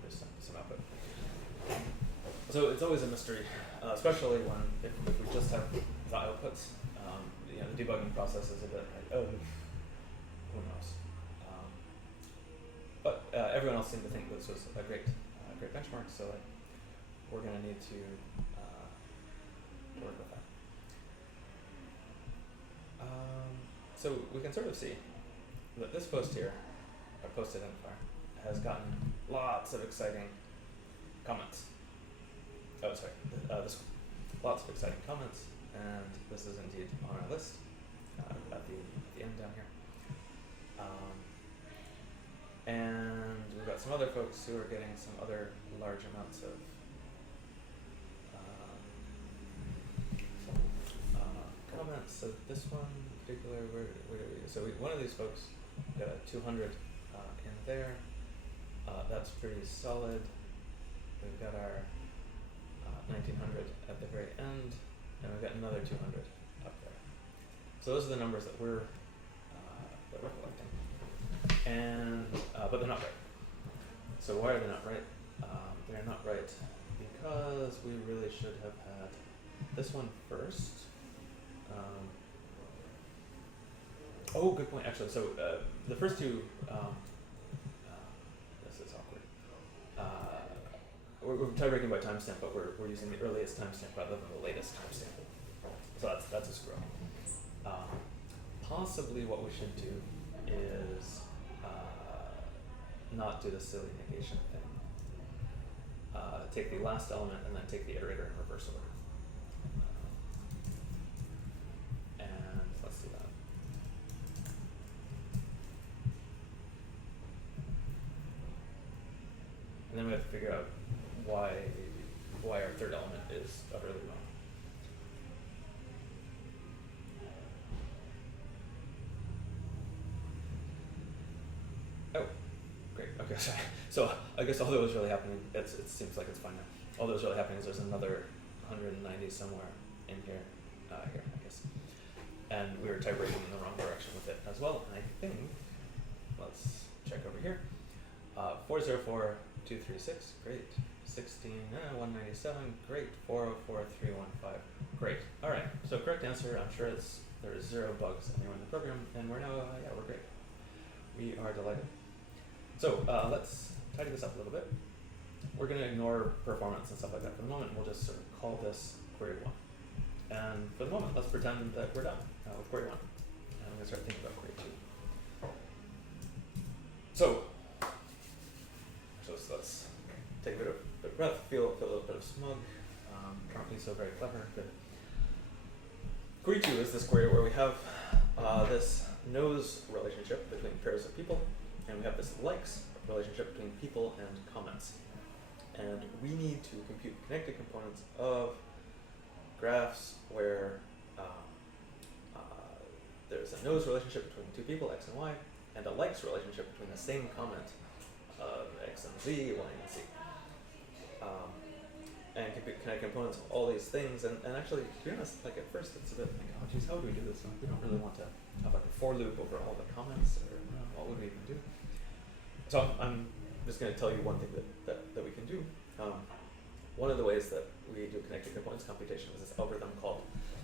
There's some output. So it's always a mystery, especially when if we just have the outputs. The debugging process is a bit like, oh, who knows? But everyone else seemed to think this was a great benchmark, so we're going to need to work with that. So we can sort of see that this post here, our post identifier, has gotten lots of exciting comments. Oh, sorry, lots of exciting comments, and this is indeed on our list at the end down here. And we've got some other folks who are getting some other large amounts of comments. So this one in particular, where do we? So one of these folks got a 200 in there. That's pretty solid. We've got our 1900 at the very end, and we've got another 200 up there. So those are the numbers that we're collecting, and but they're not right. So why are they not right? They're not right because we really should have had this one first. Oh, good point. Actually, so the first two. This is awkward. We're tie-breaking by timestamp, but we're using the earliest timestamp rather than the latest timestamp. So that's a screw up. Possibly what we should do is not do the silly negation thing. Take the last element and then take the iterator in reverse order. And let's do that. And then we have to figure out why our third element is utterly wrong. Oh, great. Okay, sorry. So I guess all that was really happening, it seems like it's fine now. All that was really happening is there's another 190 somewhere in here, here, I guess. And we were typewriting in the wrong direction with it as well. And I think, let's check over here. 404236, great. 197, great. 404315, great. All right, so correct answer, I'm sure there's 0 bugs anywhere in the program, and we're now, yeah, we're great. We are delighted. So let's tidy this up a little bit. We're going to ignore performance and stuff like that for the moment. We'll just sort of call this query 1. And for the moment, let's pretend that we're done with query 1. And I'm going to start thinking about query 2. So let's take a bit of breath, feel a little bit of smug. Aren't we so very clever? Good. Query 2 is this query where we have this knows relationship between pairs of people, and we have this likes relationship between people and comments. And we need to compute connected components of graphs where there's a knows relationship between two people, x and y, and a likes relationship between the same comment of x and z, y and z. And compute connected components of all these things. And actually, to be honest, like at first it's a bit like, oh geez, how would we do this? We don't really want to have like a for loop over all the comments, or what would we even do? So I'm just going to tell you one thing that we can do. One of the ways that we do connected components computation is this algorithm called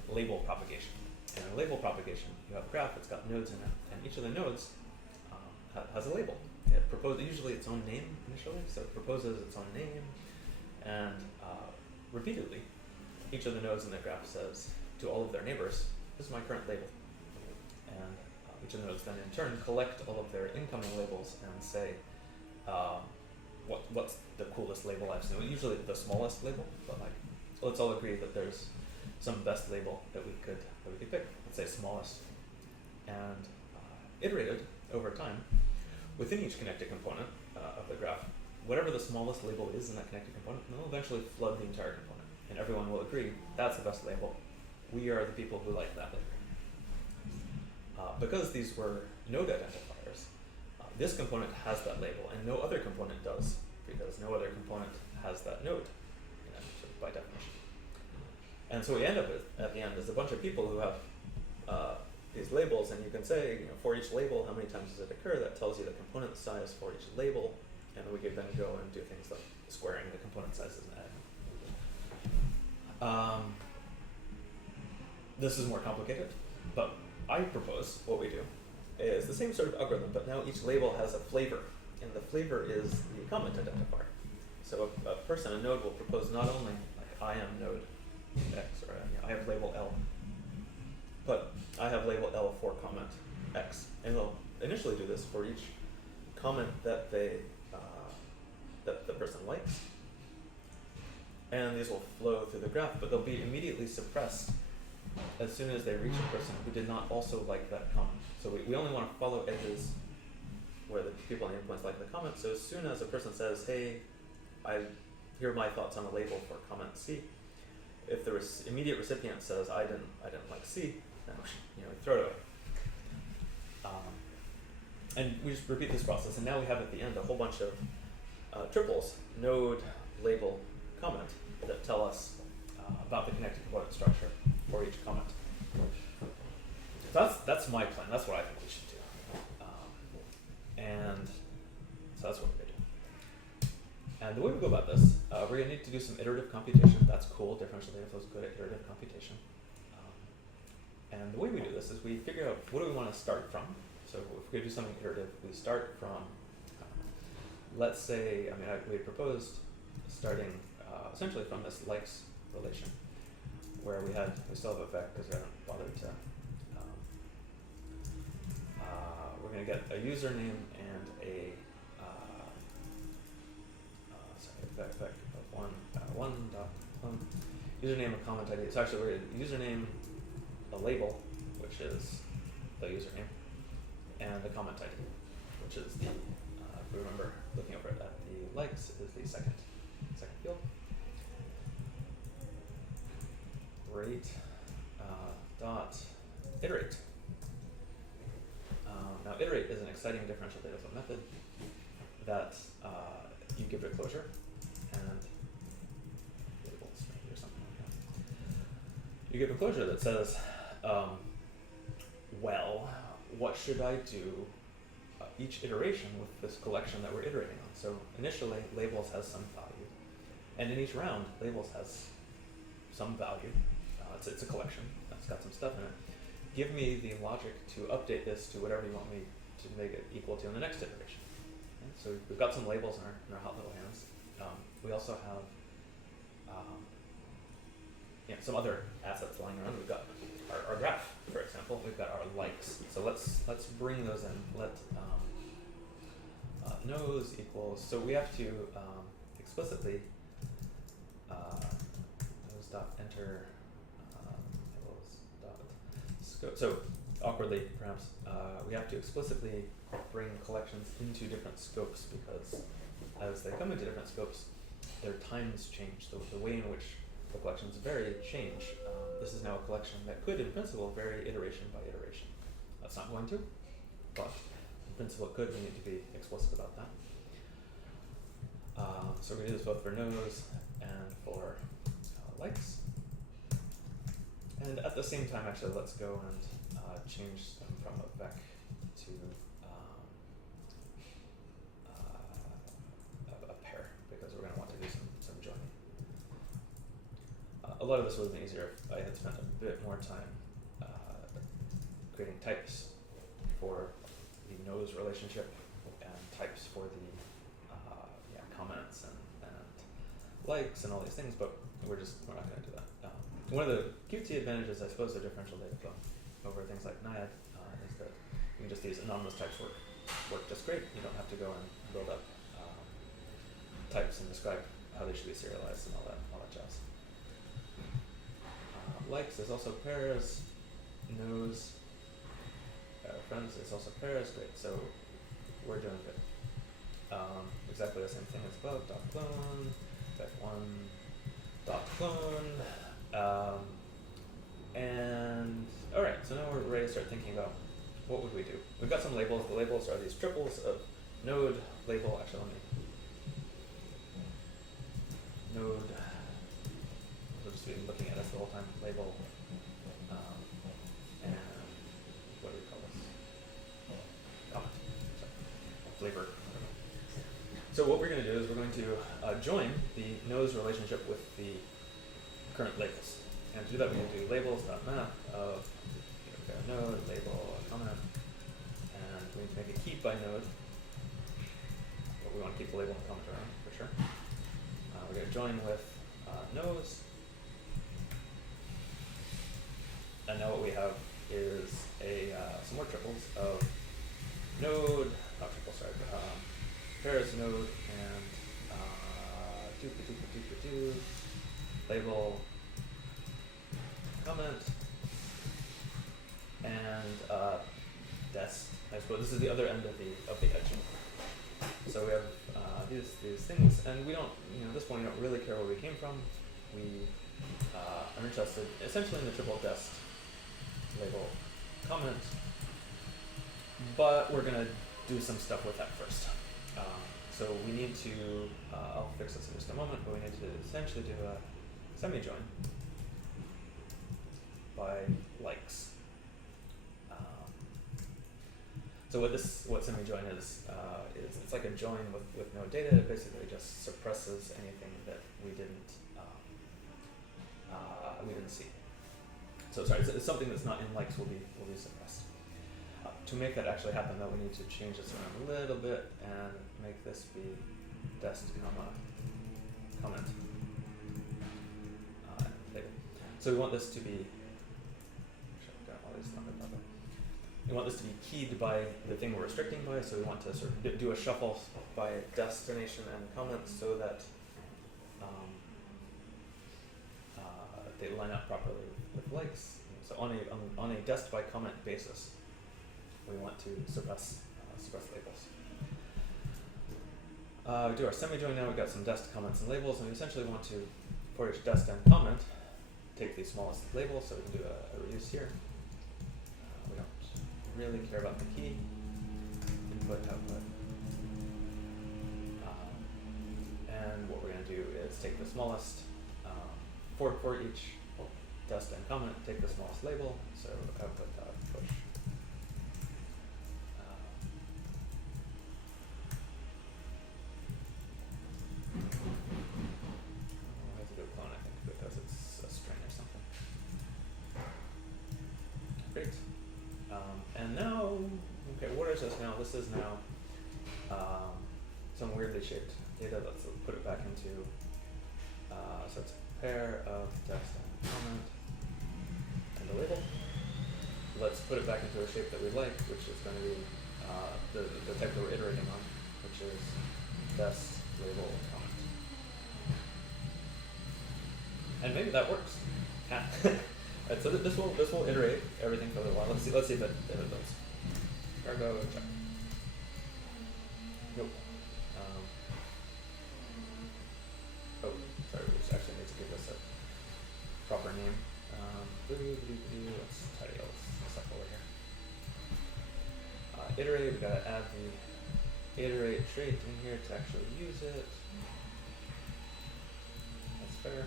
label propagation. And in label propagation, you have a graph that's got nodes in it, and each of the nodes has a label. It proposes usually its own name initially, so it proposes its own name, and repeatedly, each of the nodes in the graph says to all of their neighbors, "This is my current label." And each of the nodes then in turn collect all of their incoming labels and say, what's the coolest label I've seen? Usually the smallest label, but like, let's all agree that there's some best label that we could pick. Let's say smallest, and iterated over time within each connected component of the graph. Whatever the smallest label is in that connected component, will eventually flood the entire component, and everyone will agree that's the best label. We are the people who like that label. Because these were node identifiers, this component has that label, and no other component does, because no other component has that node, by definition. And so we end up at the end is a bunch of people who have these labels, and you can say, for each label, how many times does it occur? That tells you the component size for each label, and we could then go and do things like squaring the component sizes and adding. This is more complicated, but I propose what we do is the same sort of algorithm, but now each label has a flavor, and the flavor is the comment identifier. So a person, a node, will propose not only like I am node X, or I have label L, but I have label L for comment X, and they'll initially do this for each comment that that the person likes, and these will flow through the graph, but they'll be immediately suppressed as soon as they reach a person who did not also like that comment. So we only want to follow edges where the people on the endpoints like the comment. So as soon as a person says, "Hey, here are my thoughts on a label for comment C," if the immediate recipient says, "I didn't like C," then we throw it away. And we just repeat this process, and now we have at the end a whole bunch of triples, node, label, comment, that tell us about the connected component structure for each comment. So that's my plan. That's what I think we should do. And so that's what we're going to do. And the way we go about this, we're going to need to do some iterative computation. That's cool. Differential data flow is good at iterative computation. And the way we do this is we figure out what do we want to start from. So if we're going to do something iterative, we start from, let's say, we proposed starting essentially from this likes relation, where we still have a vec because we haven't bothered to, we're going to get a username and a, vec of one dot username, a comment ID. So actually we're going to username, a label, which is the username, and the comment ID, which is the, if we remember looking over it at the likes, is the second field. Rate dot iterate. Now iterate is an exciting differential data flow method that you give it a closure, and labels maybe or something like that. You give a closure that says, well, what should I do each iteration with this collection that we're iterating on? So initially, labels has some value, and in each round, labels has some value. It's a collection that's got some stuff in it. Give me the logic to update this to whatever you want me to make it equal to in the next iteration. Okay? So we've got some labels in our hot little hands. We also have some other assets lying around. We've got our graph, for example. We've got our likes. So let's bring those in. Let nose equals. So we have to explicitly nose dot enter labels dot scope. So awkwardly, perhaps, we have to explicitly bring collections into different scopes, because as they come into different scopes, their times change. The way in which the collections vary change. This is now a collection that could, in principle, vary iteration by iteration. That's not going to, but in principle it could. We need to be explicit about that. So we're going to do this both for nose and for likes. And at the same time, actually, let's go and change them from a vec to a pair, because we're going to want to do some joining. A lot of this would have been easier if I had spent a bit more time creating types for the nose relationship and types for the comments and likes and all these things, but we're not going to do that. One of the Qt advantages, I suppose, of differential data flow over things like Naiad is that you can just these anonymous types work just great. You don't have to go and build up types and describe how they should be serialized and all that jazz. Likes is also pairs, nose, friends is also pairs, great, so we're doing good. Exactly the same thing as above, dot clone, vec1, dot clone, and alright, so now we're ready to start thinking about what would we do. We've got some labels. The labels are these triples of node, label, actually let me, node, we'll just be looking at this the whole time, label, and what do we call this? Comment, flavor. So what we're going to do is we're going to join the nose relationship with the current labels. And to do that, we can do labels.map of node, label, comment, and we need to make a keep by node. But we want to keep the label and comment around for sure. We're going to join with nose. And now what we have is some more triples of node, not triple, sorry, pairs node and label, comment, and dest. I suppose this is the other end of the edge. So we have these things, and we don't, at this point, we don't really care where we came from. We are interested essentially in the triple dest label comment, but we're going to do some stuff with that first. So we need to, I'll fix this in just a moment, but we need to essentially do a semi-join by likes. So what semi-join is it's like a join with no data. It basically just suppresses anything that we didn't see. So sorry, it's something that's not in likes will be suppressed. To make that actually happen, though, we need to change this around a little bit and make this be dest, comment. Label. So we want this to be. We want this to be keyed by the thing we're restricting by, so we want to sort of do a shuffle by destination and comments so that they line up properly with likes. So on a dest by comment basis, we want to suppress labels. We do our semi-join now. We've got some dest, comments, and labels, and we essentially want to, for each dest and comment, take the smallest label, so we can do a reduce here. We don't really care about the key, input, output. take the smallest, for each test and comment, take the smallest label, so output dot push. I have to do a clone, I think, because it's a string or something. Great. And now, okay, what is this now? This is now some weirdly shaped data. Let's put it back into, so it's a pair of text and comment and a label. Let's put it back into a shape that we like, which is going to be the type that we're iterating on, which is test, label, comment. And maybe that works. Right, so this will iterate everything for a little while. Let's see if it does. Cargo check. Nope. Oh, sorry. We just actually need to give this a proper name. Let's tidy all this stuff over here. Iterate. We gotta add the iterate trait in here to actually use it. That's fair.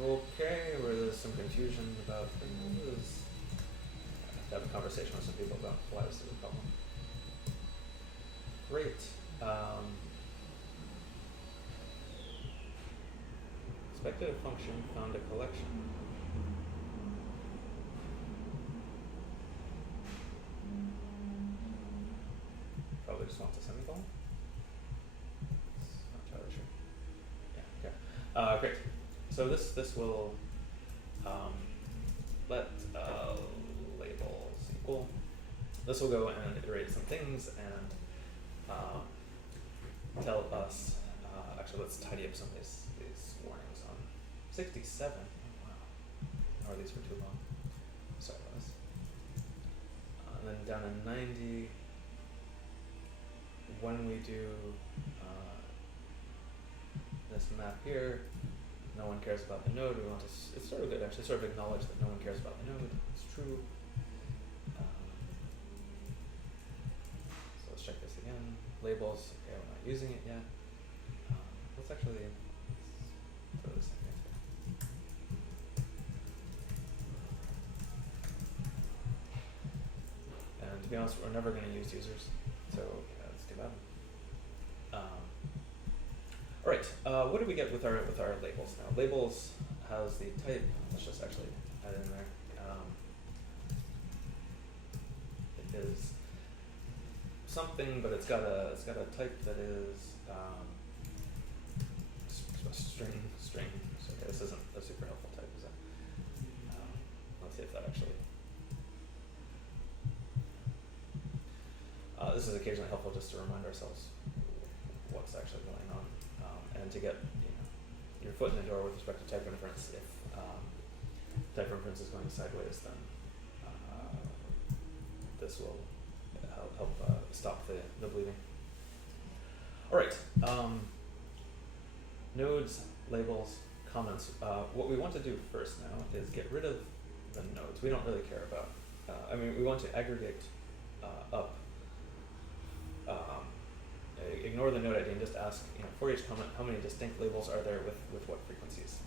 Okay, where there's some confusion about things. I have to have a conversation with some people about why this is a problem. Great. Expected function found a collection. Probably just wants a semicolon. Not entirely sure. Yeah, okay. Great. So this will let labels equal. This will go and iterate some things and tell us. Actually, let's tidy up some of these warnings on 67. Oh, wow. Or these were too long. Sorry about this. And then down in 90, when we do this map here, no one cares about the node. We want to. It's sort of good actually. Sort of acknowledge that no one cares about the node. It's true. So let's check this again. Labels. Okay, we're not using it yet. Let's actually throw this in here. And to be honest, we're never going to use users, so yeah, let's do that. All right, what do we get with our labels now? Labels has the type. Let's just actually add it in there. It is something, but it's got a type that is string. So okay, this isn't a super helpful type, is it? Let's see if that actually. This is occasionally helpful just to remind ourselves what's actually going on, and to get your foot in the door with respect to type inference. If type inference is going sideways, then this will help stop the bleeding. All right. Nodes, labels, comments. What we want to do first now is get rid of the nodes. We don't really care about. We want to aggregate up. Ignore the node ID and just ask, for each comment, how many distinct labels are there with what frequencies.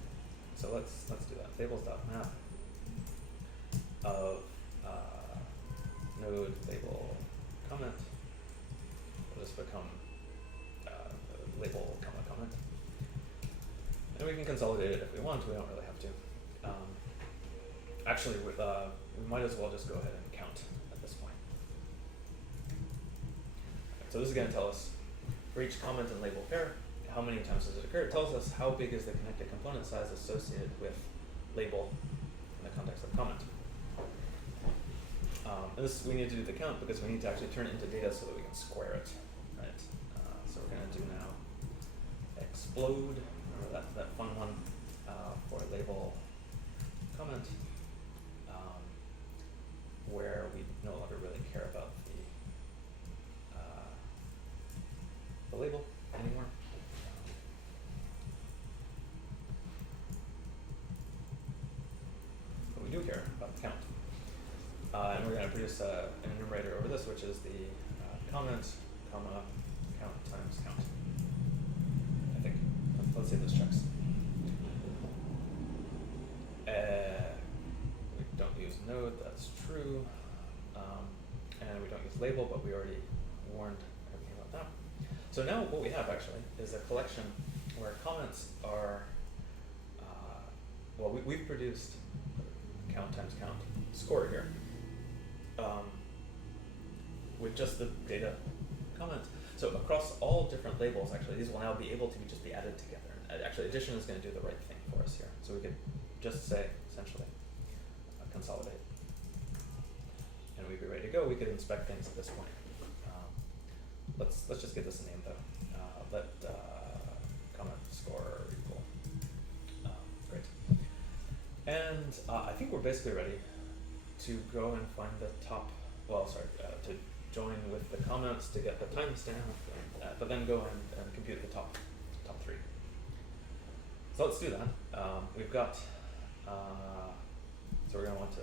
So let's do that. Labels.map of node label comment will just become label comment. And we can consolidate it if we want. We don't really have to. Actually, we might as well just go ahead and count at this point. So this is going to tell us for each comment and label pair, how many times does it occur? It tells us how big is the connected component size associated with label in the context of comment. And this we need to do the count because we need to actually turn it into data so that we can square it, right? So we're going to do now explode, remember that fun one for label comment, where we no longer really care about the label anymore. But we do care about the count. And we're going to produce an enumerator over this, which is the comment comma, count times count. I think. Let's see if this checks. We don't use node, that's true. And we don't use label, but we already warned everything about that. So now what we have actually is a collection where comments are, well, we've produced count times count score here with just the data comments. So across all different labels, actually, these will now be able to just be added together. And actually, addition is going to do the right thing for us here. So we could just say, essentially, consolidate. And we'd be ready to go. We could inspect things at this point. Let's just give this a name, though. Let comment score equal. Great. And I think we're basically ready to go and find the top, to join with the comments to get the timestamp, but then go and compute the top three. So let's do that. We've got, so we're going to want to,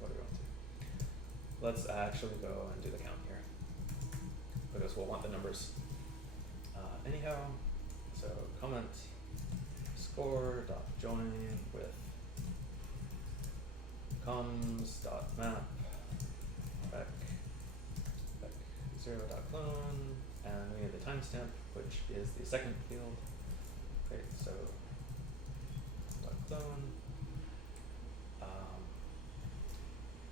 what do we want to? Let's actually go and do the count here, because we'll want the numbers anyhow. So comment score dot join with coms dot map back 0 dot clone, and we need the timestamp, which is the second field. Great, so dot clone.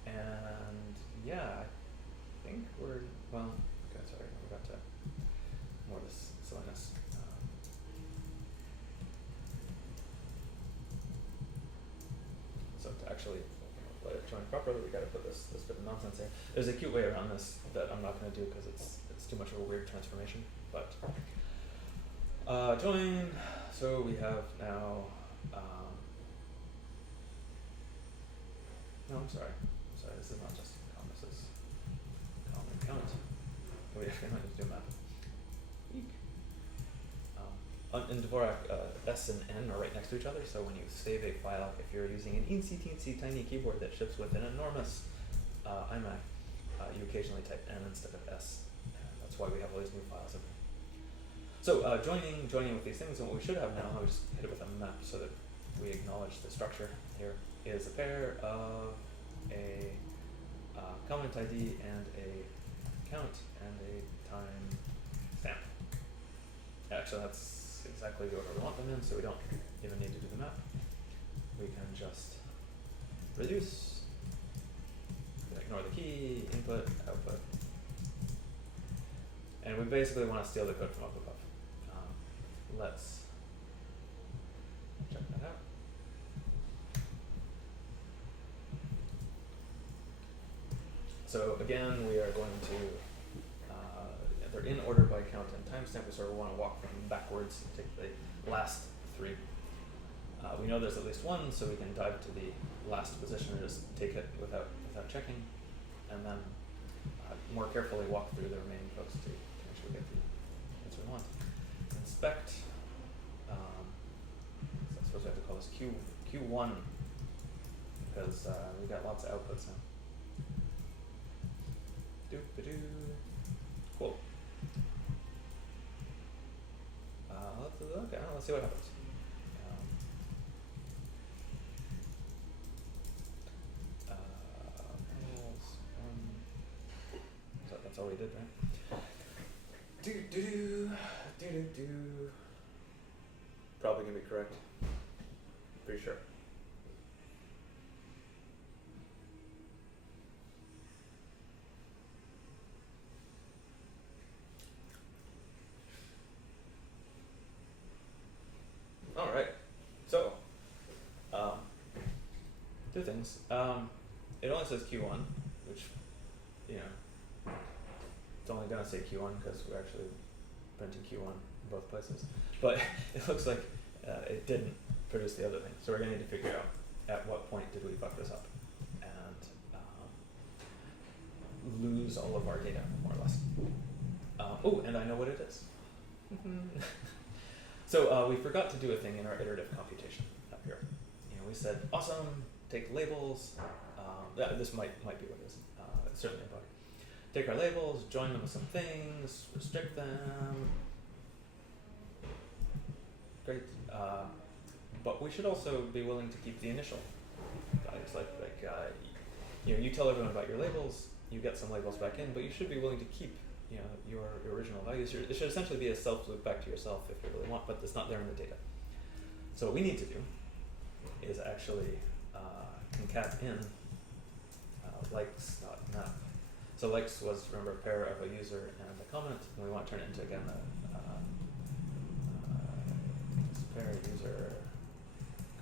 And yeah, I think we're, well, okay, sorry, we got to more of this silliness. So to actually let it join properly, we got to put this bit of nonsense here. There's a cute way around this that I'm not going to do because it's too much of a weird transformation. But join. So we have now. No, I'm sorry. This is not just com. This is com and count. We actually don't need to do map. In Dvorak, S and N are right next to each other, so when you save a file, if you're using an teensy tiny keyboard that ships with an enormous iMac, you occasionally type N instead of S. And that's why we have all these new files. So joining with these things, and what we should have now, I'll just hit it with a map so that we acknowledge the structure here, is a pair of a comment ID and a count and a time stamp. Actually, that's exactly the order we want them in, so we don't even need to do the map. We can just reduce, ignore the key, input, output. And we basically want to steal the code from up above. Let's check that out. So again, we are going to, they're in order by count and timestamp. We sort of want to walk from backwards and take the last three. We know there's at least one, so we can dive to the last position and just take it without checking, and then more carefully walk through the remaining folks to make sure we get the answer we want. Inspect. So I suppose we have to call this Q1 because we've got lots of outputs now. Doop-a-doo. Cool. Let's see what happens. So that's all we did, right? Do. Probably gonna be correct. Pretty sure. All right. So, two things. It only says Q1, which, it's only gonna say Q1 because we're actually printing Q1 in both places. But it looks like it didn't produce the other thing. So we're gonna need to figure out at what point did we fuck this up and lose all of our data, more or less. Oh, and I know what it is. So we forgot to do a thing in our iterative computation up here. We said, awesome, take labels. This might be what it is. It's certainly a bug. take our labels, join them with some things, restrict them. Great. But we should also be willing to keep the initial values. You tell everyone about your labels, you get some labels back in, but you should be willing to keep your original values. It should essentially be a self loop back to yourself if you really want, but it's not there in the data. So what we need to do is actually concat in likes.map. So likes was, remember, a pair of a user and a comment, and we want to turn it into, again, pair user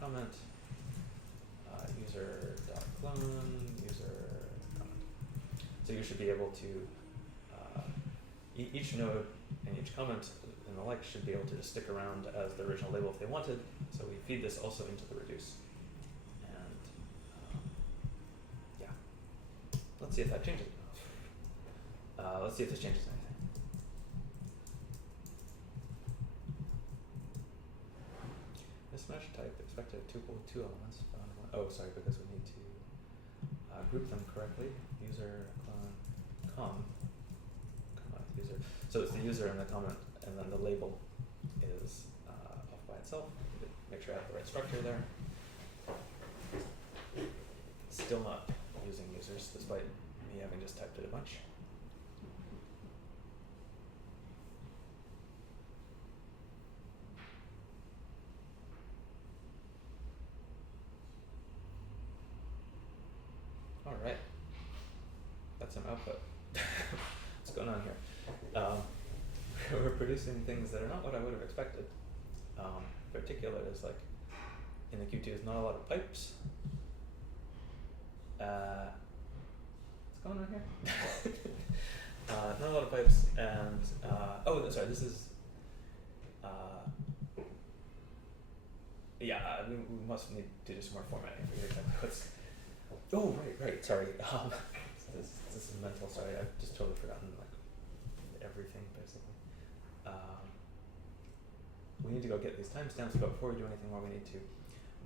comment, user.clone, user comment. So you should be able to, each node and each comment and the like should be able to just stick around as the original label if they wanted. So we feed this also into the reduce. And yeah, let's see if that changes. Let's see if this changes anything. Mismatch type expected a tuple with 2 elements. Oh, sorry, because we need to group them correctly. User, clone, comment user. So it's the user and the comment, and then the label is off by itself. Make sure I have the right structure there. Still not using users, despite me having just typed it a bunch. All right, that's some output. What's going on here? We're producing things that are not what I would have expected. Particular is like in the Q2 is not a lot of pipes. What's going on here? Not a lot of pipes, and oh, sorry. This is yeah. We must need to do some more formatting. Forget exactly what's. Oh, right. Sorry. This is mental. Sorry, I've just totally forgotten like everything basically. We need to go get these timestamps, but before we do anything more, we need to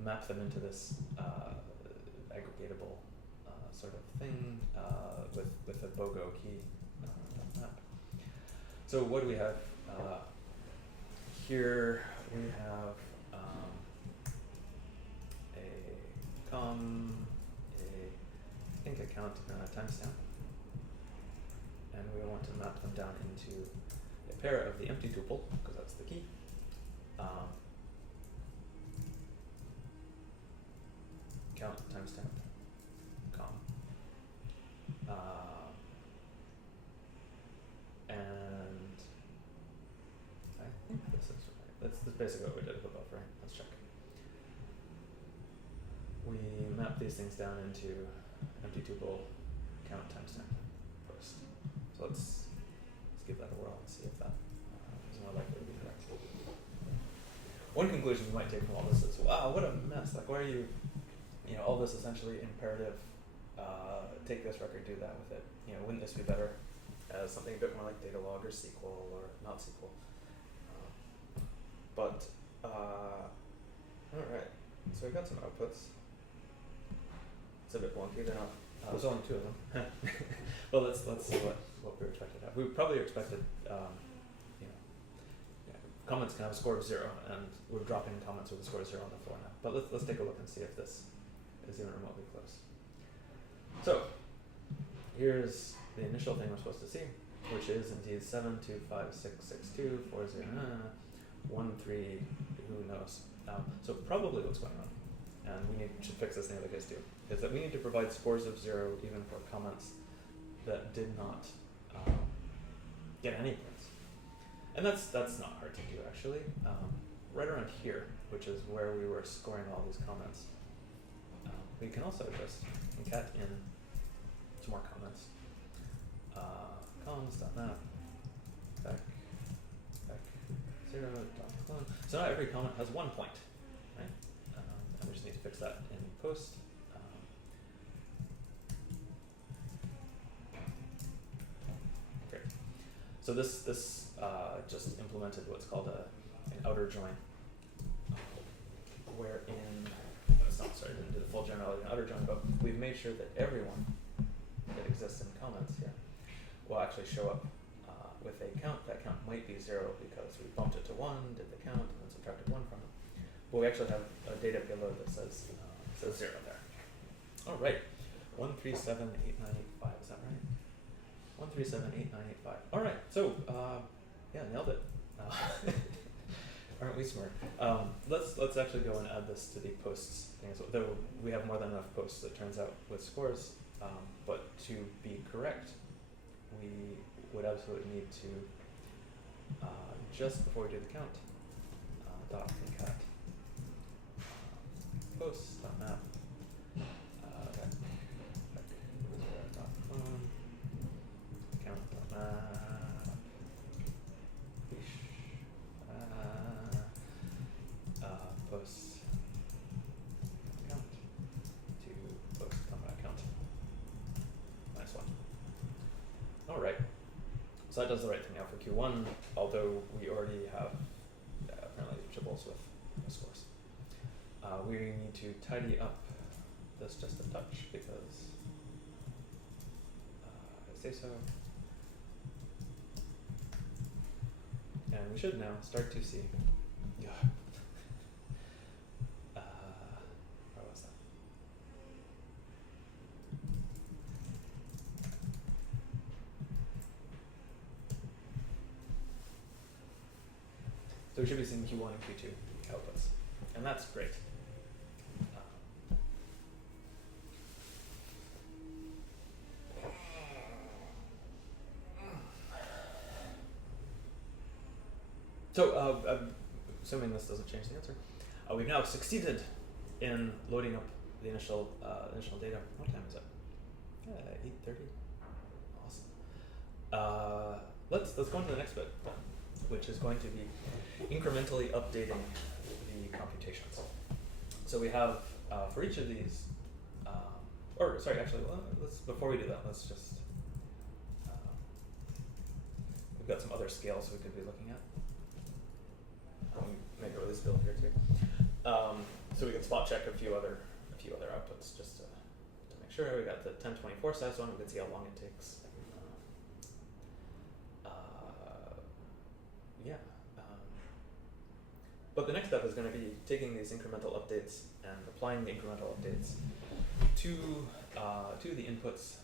map them into this aggregatable sort of thing with a BOGO key map. So what do we have here? We have a com, I think account, and a timestamp, and we want to map them down into a pair of the empty tuple because that's the key. Count timestamp com. And I think this is right. That's basically what we did above, right? Let's check. We map these things down into empty tuple count timestamp post. So let's give that a whirl and see if that is more likely to be correct. One conclusion we might take from all this is, wow, what a mess. Like, why are you all this essentially imperative, take this record, do that with it. Wouldn't this be better as something a bit more like data log or SQL or not SQL? All right, so we got some outputs. It's a bit wonky, they're not, there's only 2 of them. Well, let's see what we expected to have. We probably expected, comments can have a score of 0, and we're dropping comments with a score of 0 on the floor now. But let's take a look and see if this is even remotely close. So here's the initial thing we're supposed to see, which is indeed 72566240913. Who knows? So probably what's going on, and we should fix this in the other case too, is that we need to provide scores of 0 even for comments that did not get any points. And that's not hard to do actually. Right around here, which is where we were scoring all these comments, we can also just concat in some more comments. Columns.map back 0.clone. So now every comment has 1 point, right? And we just need to fix that in post. Great. So this just implemented what's called an outer join, wherein didn't do the full generality and outer join, but we've made sure that everyone that exists in comments here will actually show up with a count. That count might be 0 because we bumped it to 1, did the count, and then subtracted 1 from it. But we actually have a data payload that says 0 there. All right, 1378985. Is that right? 1378985. All right. So yeah, nailed it. Aren't we smart? Let's actually go and add this to the posts thing. So, though we have more than enough posts, it turns out, with scores. But to be correct, we would absolutely need to just before we do the count, dot concat posts dot map dot phone count dot map posts count to post count. Nice one. All right. So that does the right thing now for Q1, although we already have apparently triples with the scores. We need to tidy up this just a touch because I say so. And we should now start to see. Yeah. Where was that? So we should be seeing Q1 and Q2 outputs, and that's great. So I'm assuming this doesn't change the answer. We've now succeeded in loading up the initial data. What time is it? 8:30. Awesome. Let's go on to the next bit, which is going to be incrementally updating the computations. So we have for each of these, before we do that, let's just we've got some other scales we could be looking at. Make a release build here too, so we can spot check a few other outputs just to make sure. We got the 1024 size one. We can see how long it takes. But the next step is going to be taking these incremental updates and applying the incremental updates to the inputs.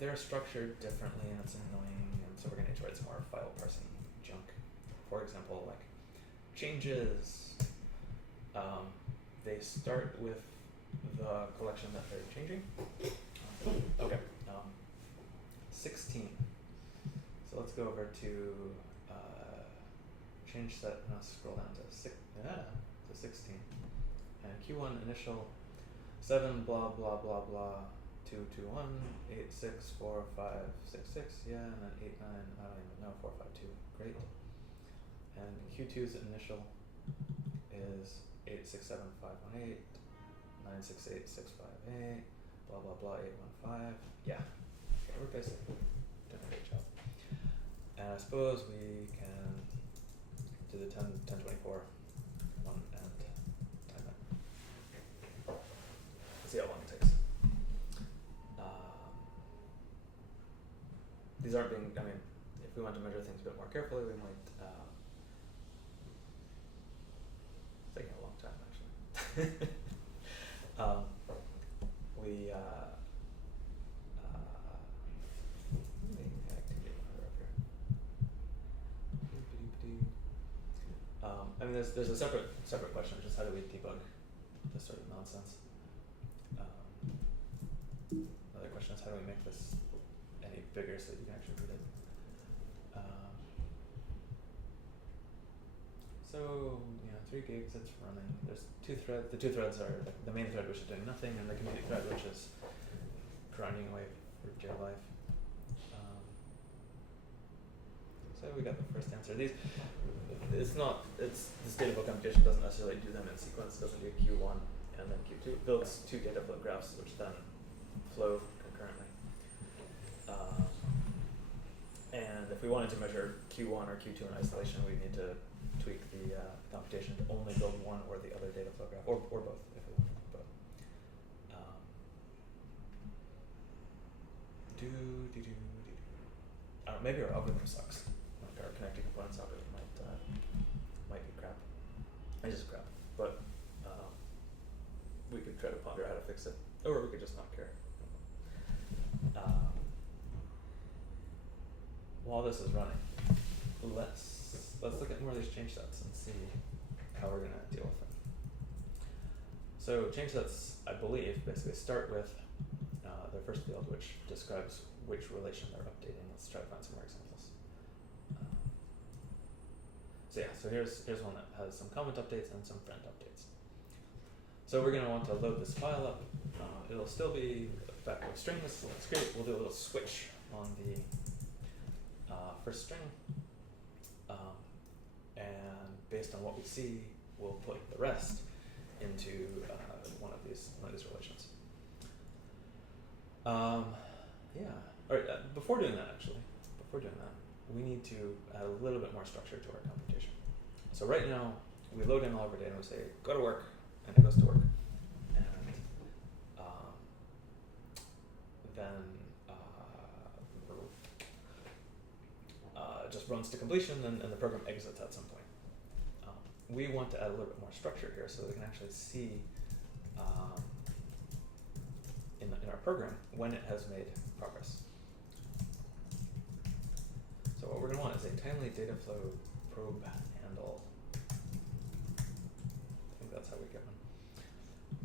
They're structured differently, and it's annoying, and so we're going to need to write some more file parsing junk. For example, like changes, they start with the collection that they're changing. Okay, 16. So let's go over to change set, and I'll scroll down to 16. And Q1 initial 7 blah blah blah blah 221 864566, yeah, and then 89, I don't even know, 452. Great. And Q2's initial is 867518 968658 blah blah blah 815. Yeah. Okay, we're basically doing a great job. And I suppose we can do the 1024 one and time it. See how long it takes. These aren't being, I mean, if we want to measure things a bit more carefully, we might, it's taking a long time actually. I mean, there's a separate question, which is how do we debug this sort of nonsense. Another question is how do we make this any bigger so that you can actually read it. So 3 gigs, it's running. There's 2 threads. The 2 threads are the main thread, which is doing nothing, and the community thread, which is grinding away for dear life. So we got the first answer. This dataflow computation doesn't necessarily do them in sequence. It doesn't do Q1 and then Q2. It builds 2 dataflow graphs, which then flow concurrently. And if we wanted to measure Q1 or Q2 in isolation, we need to tweak the computation to only build one or the other dataflow graph, or both if we want both. I don't know, maybe our algorithm sucks. Like our connecting components algorithm might be crap. It's just crap. But we could try to ponder how to fix it, or we could just not care. While this is running, let's look at more of these change sets and see how we're going to deal with them. So change sets, I believe, basically start with their first field, which describes which relation they're updating. Let's try to find some more examples. So here's one that has some comment updates and some friend updates. So we're going to want to load this file up. It'll still be back with strings. That's great. We'll do a little switch on the first string, and based on what we see, we'll put the rest into one of these relations. Yeah. All right. Before doing that, we need to add a little bit more structure to our computation. So right now, we load in all of our data and we say, go to work, and it goes to work. And then just runs to completion, and the program exits at some point. We want to add a little bit more structure here so that we can actually see in our program when it has made progress. So what we're going to want is a timely dataflow probe handle. I think that's how we get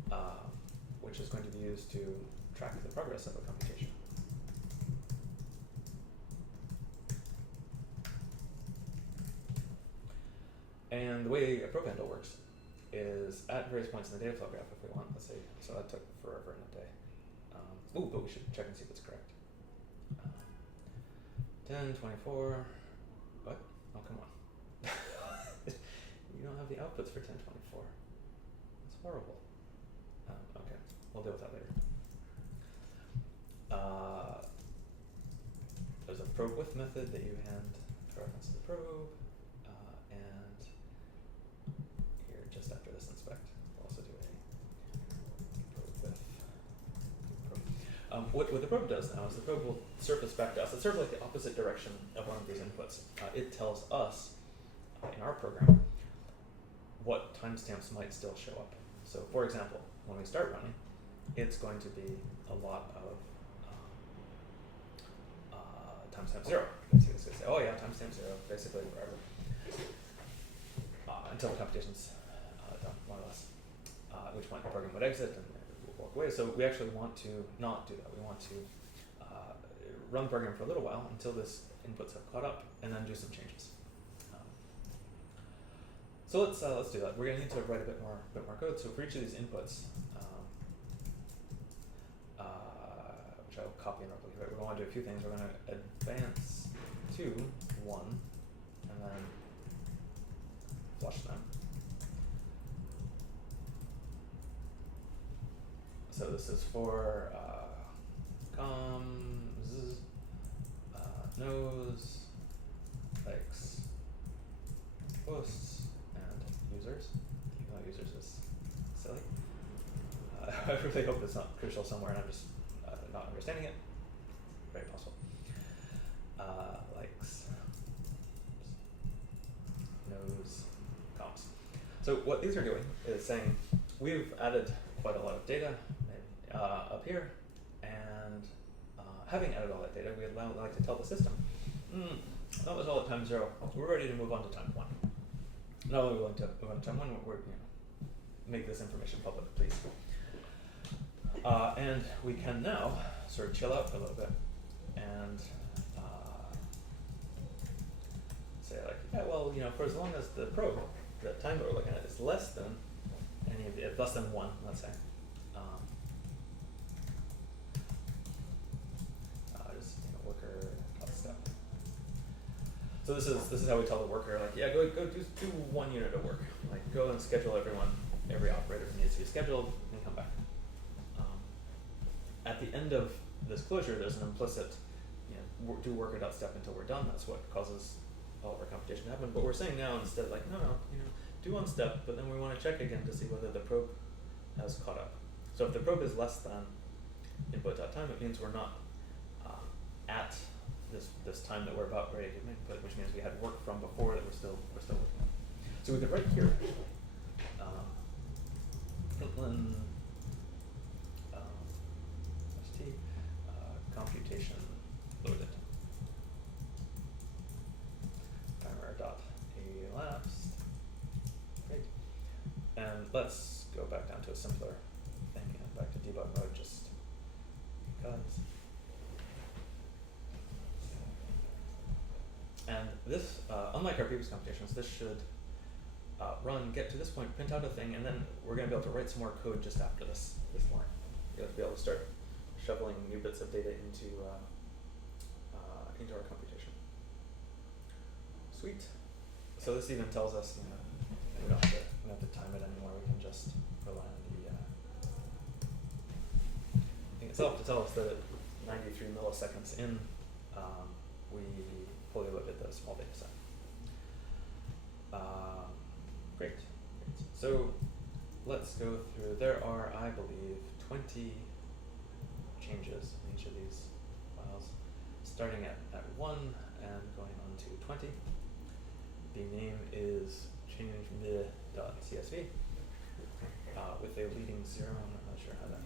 one. Which is going to be used to track the progress of a computation. And the way a probe handle works is at various points in the dataflow graph, if we want, let's say, so that took forever in a day. But we should check and see if it's correct. 1024, what? Oh, come on. You don't have the outputs for 1024. That's horrible. Okay, we'll deal with that later. There's a probe with method that you hand for reference to the probe, and here, just after this inspect, we'll also do a probe with probe. What the probe does now is the probe will surface back to us. It's sort of like the opposite direction of one of these inputs. It tells us, in our program, what timestamps might still show up. So, for example, when we start running, it's going to be a lot of timestamp 0. It's going to say, oh yeah, timestamp 0, basically forever. Until the computation's done, more or less. At which point the program would exit and it will walk away. So we actually want to not do that. We want to run the program for a little while until this inputs have caught up, and then do some changes. So let's do that. We're going to need to write a bit more code. So for each of these inputs, which I'll copy and replicate, we're going to do a few things. We're going to advance to 1, and then flush them. So this is for comms, knows, likes, posts, and users. Even though users is silly. I really hope it's not crucial somewhere and I'm just not understanding it. Very possible. Likes, knows, comms. So what these are doing is saying we've added quite a lot of data up here, and having added all that data, we'd like to tell the system, that was all at time 0. We're ready to move on to time 1. Not only are we willing to move on to time 1, we're make this information public, please. And we can now sort of chill out for a little bit and say like, yeah, well, for as long as the probe, the time that we're looking at, is less than less than 1, let's say. Just worker step. So this is how we tell the worker, like, yeah, go do 1 unit of work. Like, go and schedule every operator who needs to be scheduled, and come back. At the end of this closure, there's an implicit, do worker.step until we're done. That's what causes all of our computation to happen. But we're saying now instead, like, no, do 1 step, but then we want to check again to see whether the probe has caught up. So if the probe is less than input.time, it means we're not at this time that we're about ready to input, which means we had work from before that we're still working on. So we could write here, println st computation loaded. Timer dot elapsed. Great. And let's go back down to a simpler thing and back to debug mode just because. And this, unlike our previous computations, this should run, get to this point, print out a thing, and then we're going to be able to write some more code just after this line. You're going to be able to start shoveling new bits of data into our computation. Sweet. So this even tells us, we don't have to time it anymore. We can just rely on the thing itself to tell us that at 93 milliseconds in, we fully loaded the small data set. Great. So let's go through. There are, I believe, 20 changes in each of these files, starting at 1 and going on to 20. The name is change.csv with a leading 0. I'm not sure how to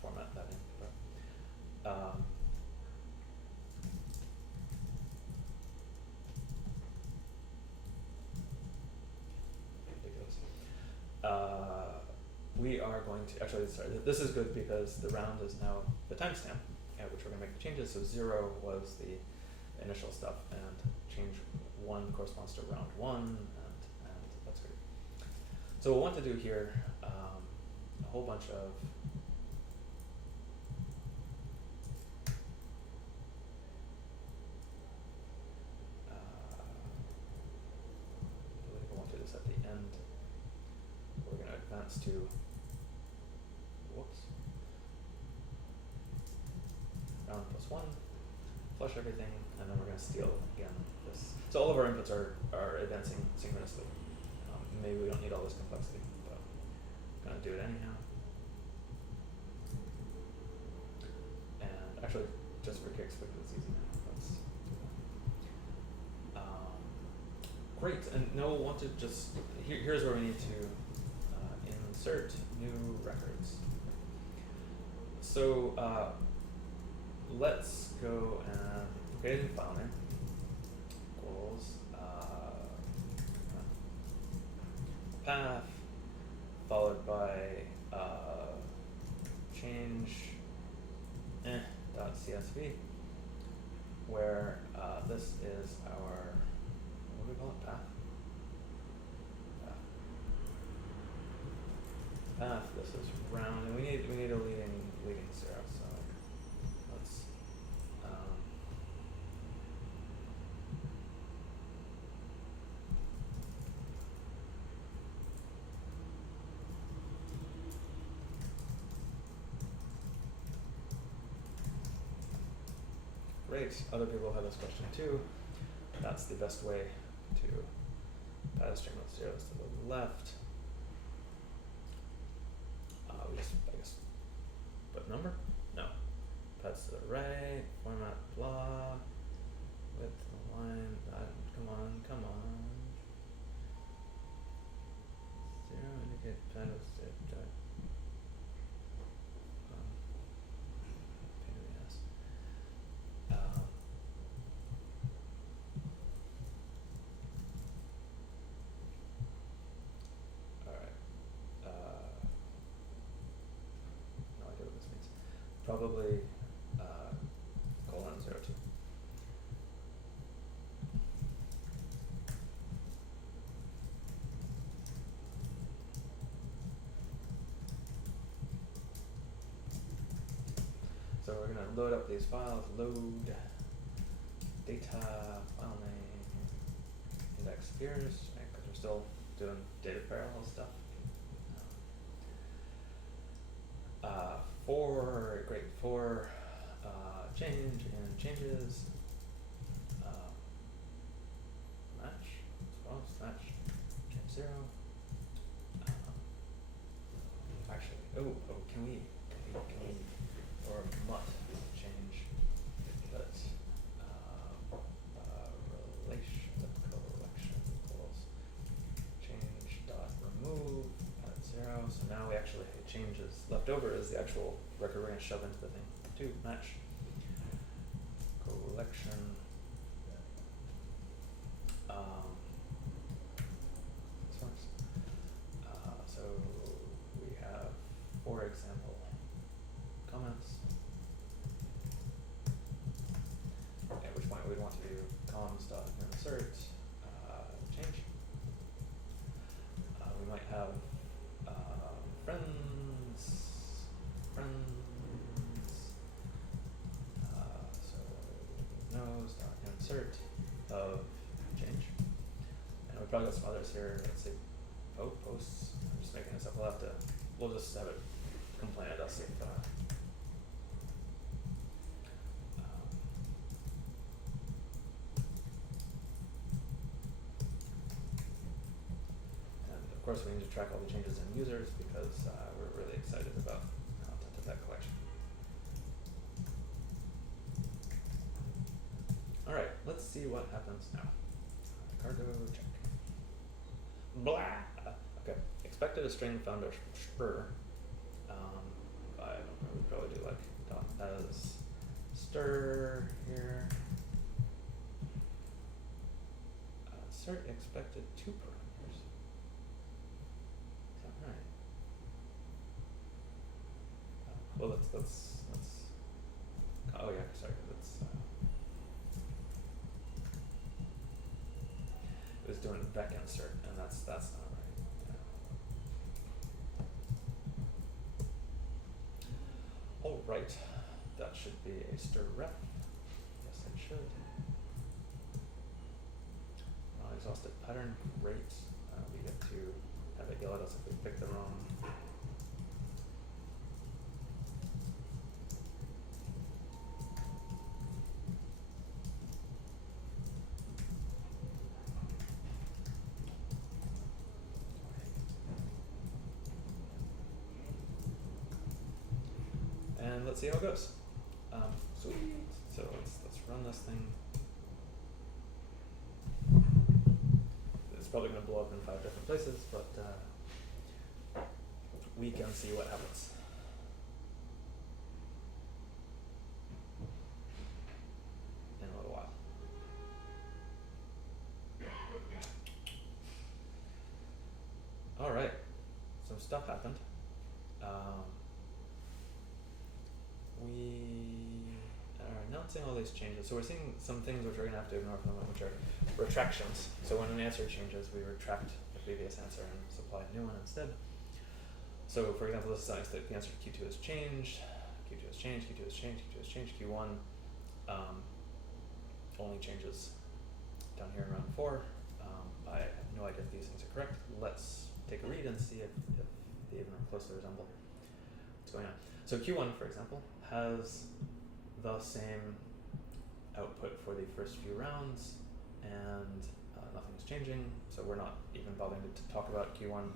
format that in. But, we are going to, actually, sorry, this is good because the round is now the timestamp at which we're going to make the changes. So 0 was the initial stuff, and change 1 corresponds to round 1, and that's great. So we'll want to do here a whole bunch of I believe I want to do this at the end. We're going to advance to round +1, flush everything, and then we're going to steal again this. So all of our inputs are advancing synchronously. Maybe we don't need all this complexity, but I'm going to do it anyhow. And actually, just for kicks, because it's easy now, let's do that. Great, and now we'll want to just, here's where we need to insert new records. So let's go and create a new file name equals path followed by change .csv, where this is our, what do we call it, path? Path, this is round, and we need a leading 0, so let's great. Other people have this question too. That's the best way to path string with zeros to the left. We just, I guess, put number? No. Paths to the right, format blah, width of the line, come on. 0 indicate path of zip. Pain in the ass. Probably :02. So we're going to load up these files, load data, file name, index peers, right, because we're still doing data parallel stuff. For change and changes, match, match, change 0. Actually, can we, or mut change, but left over is the actual record we're going to shove into the thing. To match collection. This works. So we have 4 example comments. At which point we'd want to do comms.insert change. We might have friends, so knows.insert of change. And we probably got some others here. Let's see, posts. I'm just making this up. We'll just have it complain at us if and of course we need to track all the changes in users because we're really excited about content of that collection. Alright, let's see what happens now. Cargo check. Blah! Okay, expected a string found a spur. I don't know, we'd probably do like dot as stir here. Cert expected 2 parameters. Is that right? Well, let's. Oh yeah, sorry. It was doing vec insert, and that's not right. Yeah. All right, that should be a stir ref. Yes, it should. Exhausted pattern, great. We get to have it yell at us if we pick the wrong. And let's see how it goes. Sweet. So let's run this thing. It's probably going to blow up in 5 different places, but we can see what happens. In a little while. All right, some stuff happened. We are announcing all these changes. So we're seeing some things which we're going to have to ignore for the moment, which are retractions. So when an answer changes, we retract the previous answer and supply a new one instead. So for example, this is nice that the answer to Q2 has changed, Q2 has changed, Q2 has changed, Q2 has changed, Q1 only changes down here in round 4. I have no idea if these things are correct. Let's take a read and see if they even closely resemble what's going on. So Q1, for example, has the same output for the first few rounds, and nothing is changing, so we're not even bothering to talk about Q1.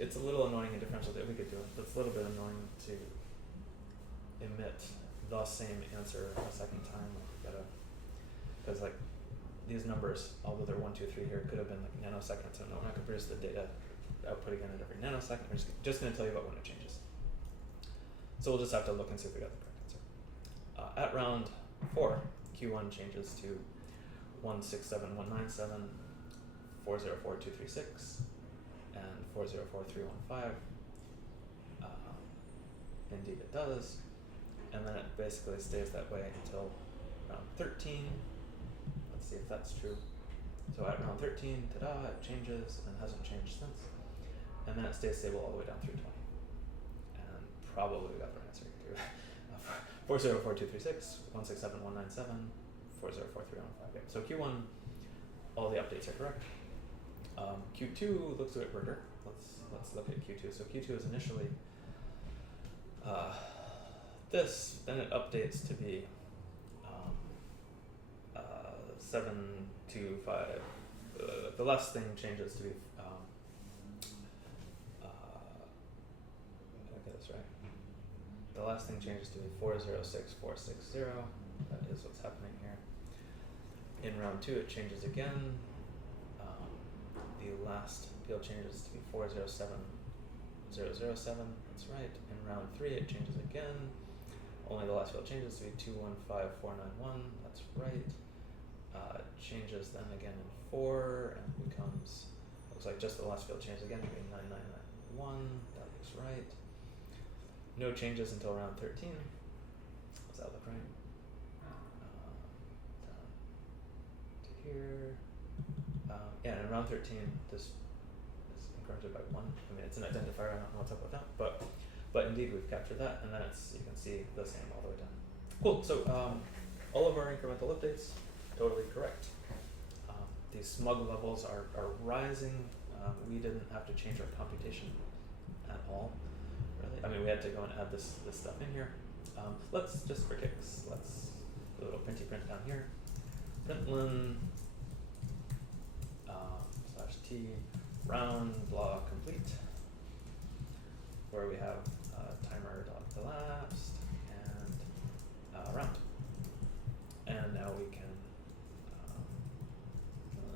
It's a little annoying in differential that we could do it, but it's a little bit annoying to emit the same answer a second time. Like we gotta, because like these numbers, although they're 1, 2, 3 here, could have been like nanoseconds, and we're not gonna produce the data output again at every nanosecond. We're just gonna tell you about when it changes. So we'll just have to look and see if we got the correct answer. At round 4, Q1 changes to 167.197, 404.236, and 404.315. Indeed it does. And then it basically stays that way until round 13. Let's see if that's true. So at round 13, ta-da, it changes and hasn't changed since. And then it stays stable all the way down through 20. And probably we got the right answer here too. 404.236, 167.197, 404.315. So Q1, all the updates are correct. Q2 looks a bit weirder. Let's look at Q2. So Q2 is initially this, then it updates to be 725. The last thing changes to be did I get this right? The last thing changes to be 406460. That is what's happening here. In round 2 it changes again. The last field changes to be 407007. That's right. In round 3, it changes again. Only the last field changes to be 215491. That's right. It changes then again in 4 and becomes, looks like just the last field changes again to be 9991. That looks right. No changes until round 13. Does that look right? Down to here. Yeah, in round 13, this is incremented by 1. I mean, it's an identifier. I don't know what's up with that, but indeed we've captured that, and then it's, you can see the same all the way down. Cool. So all of our incremental updates totally correct. These smug levels are rising. We didn't have to change our computation at all, really. I mean, we had to go and add this stuff in here. Let's just for kicks, let's do a little printy print down here. Println /t round blah complete, where we have timer dot elapsed and round. And now we can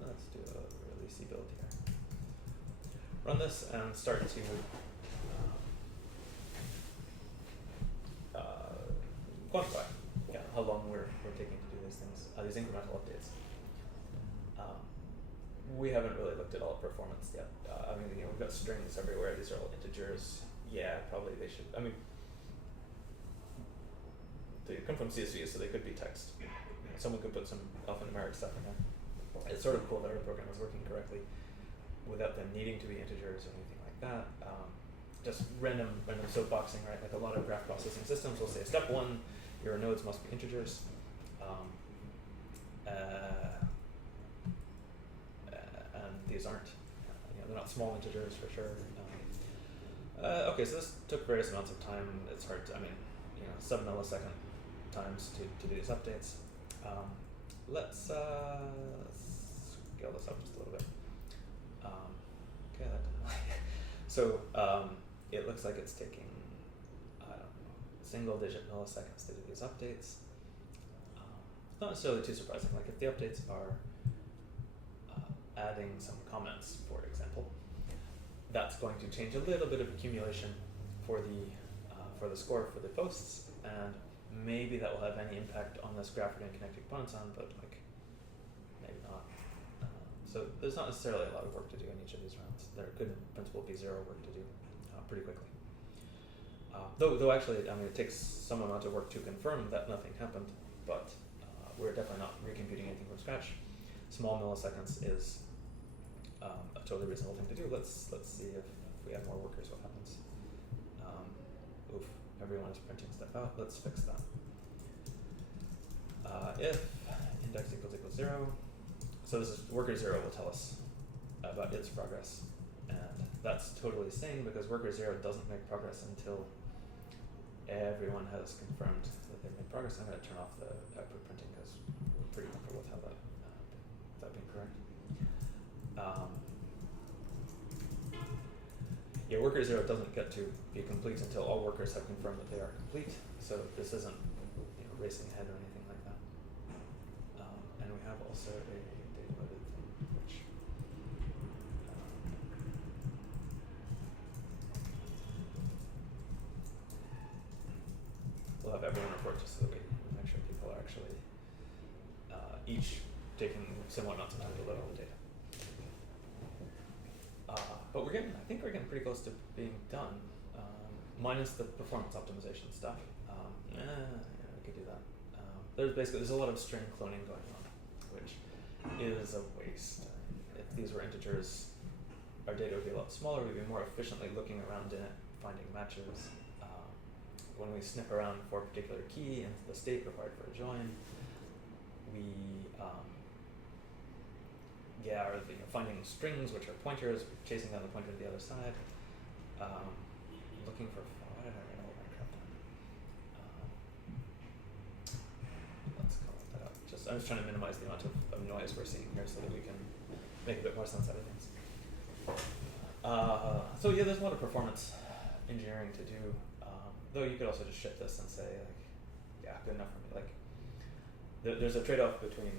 let's do a releasey build here. Run this and start to quantify how long we're taking to do these things, these incremental updates. We haven't really looked at all performance yet. I mean, we've got strings everywhere. These are all integers. Yeah, probably they should. I mean, they come from CSV, so they could be text. Someone could put some alphanumeric stuff in there. It's sort of cool that our program is working correctly without them needing to be integers or anything like that. Just random soapboxing, right? Like a lot of graph processing systems will say, step 1, your nodes must be integers. And these aren't. They're not small integers for sure. Okay, so this took various amounts of time. It's hard to, I mean, sub-millisecond times to do these updates. Let's scale this up just a little bit. Okay, that didn't like it. So it looks like it's taking, I don't know, single-digit milliseconds to do these updates. It's not necessarily too surprising. Like if the updates are adding some comments, for example, that's going to change a little bit of accumulation for the score for the posts, and maybe that will have any impact on this graph we're going to connect components on, but like maybe not. So there's not necessarily a lot of work to do in each of these rounds. There could, in principle, be zero work to do pretty quickly. Though actually, I mean, it takes some amount of work to confirm that nothing happened, but we're definitely not recomputing anything from scratch. Small milliseconds is a totally reasonable thing to do. Let's see if we add more workers, what happens. Oof, everyone is printing stuff out. Let's fix that. If index equals 0, so this is worker 0 will tell us about its progress, and that's totally sane because worker 0 doesn't make progress until everyone has confirmed that they've made progress. I'm going to turn off the output printing because we're pretty comfortable with how that being correct. Yeah, worker 0 doesn't get to be complete until all workers have confirmed that they are complete. So this isn't racing ahead or anything like that. And we have also a data loaded thing, which we'll have everyone report just so that we make sure people are actually each taking somewhat not some time to load all the data. But I think we're getting pretty close to being done, minus the performance optimization stuff. We could do that. There's a lot of string cloning going on, which is a waste. If these were integers, our data would be a lot smaller. We'd be more efficiently looking around in it, finding matches. When we sniff around for a particular key into the state required for a join, we are finding strings which are pointers, chasing down the pointer to the other side, looking for, why did I write all that crap down? Let's comment that out. I'm just trying to minimize the amount of noise we're seeing here so that we can make a bit more sense out of things. So yeah, there's a lot of performance engineering to do, though you could also just ship this and say, like, yeah, good enough for me. Like, there's a trade-off between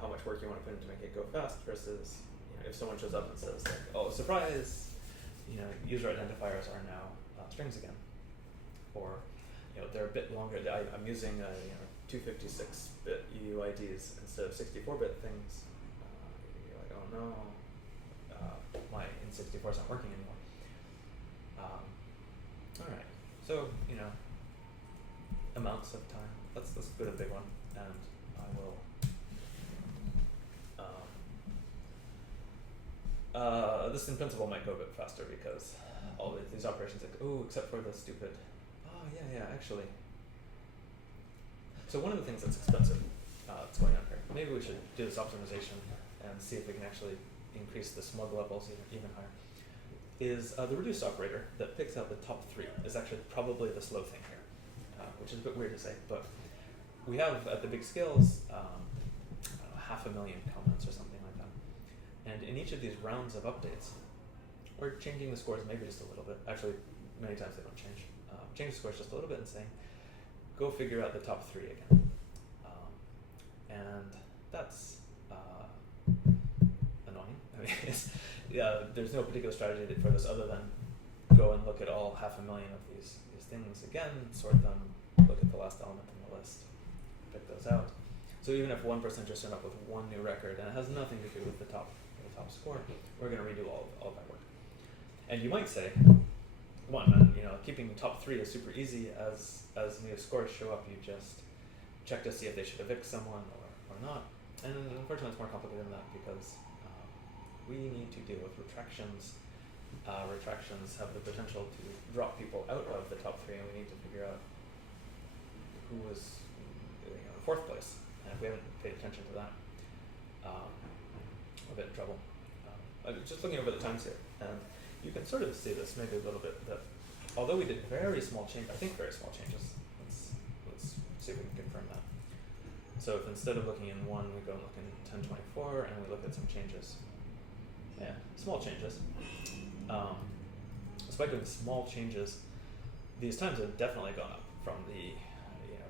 how much work you want to put in to make it go fast versus if someone shows up and says like, oh, surprise, user identifiers are now strings again, or they're a bit longer. I'm using 256-bit UUIDs instead of 64-bit things. You're like, oh no, my N64 is not working anymore. All right, so amounts of time. Let's go to the big one, and I will. This in principle might go a bit faster because all these operations, except for the stupid. Oh yeah, actually. So one of the things that's expensive that's going on here, maybe we should do this optimization and see if we can actually increase the smug levels even higher, is the reduce operator that picks out the top 3 is actually probably the slow thing here, which is a bit weird to say, but we have at the big scales, 500,000 comments or something like that. And in each of these rounds of updates, we're changing the scores maybe just a little bit. Actually, many times they don't change. Change the scores just a little bit and saying, go figure out the top 3 again. And that's annoying. I mean, there's no particular strategy for this other than go and look at all 500,000 of these things again, sort them, look at the last element in the list, pick those out. So even if 1% just turned up with one new record and it has nothing to do with the top score, we're going to redo all that work. And you might say, keeping top 3 is super easy. As new scores show up, you just check to see if they should evict someone or not. And unfortunately, it's more complicated than that because we need to deal with retractions. Retractions have the potential to drop people out of the top 3, and we need to figure out who was in 4th place. And if we haven't paid attention to that, we're a bit in trouble. Just looking over the times here, and you can sort of see this maybe a little bit, that although we did very small changes, let's see if we can confirm that. So if instead of looking in 1, we go and look in 1024, and we look at some changes. Yeah, small changes. Despite doing small changes, these times have definitely gone up from the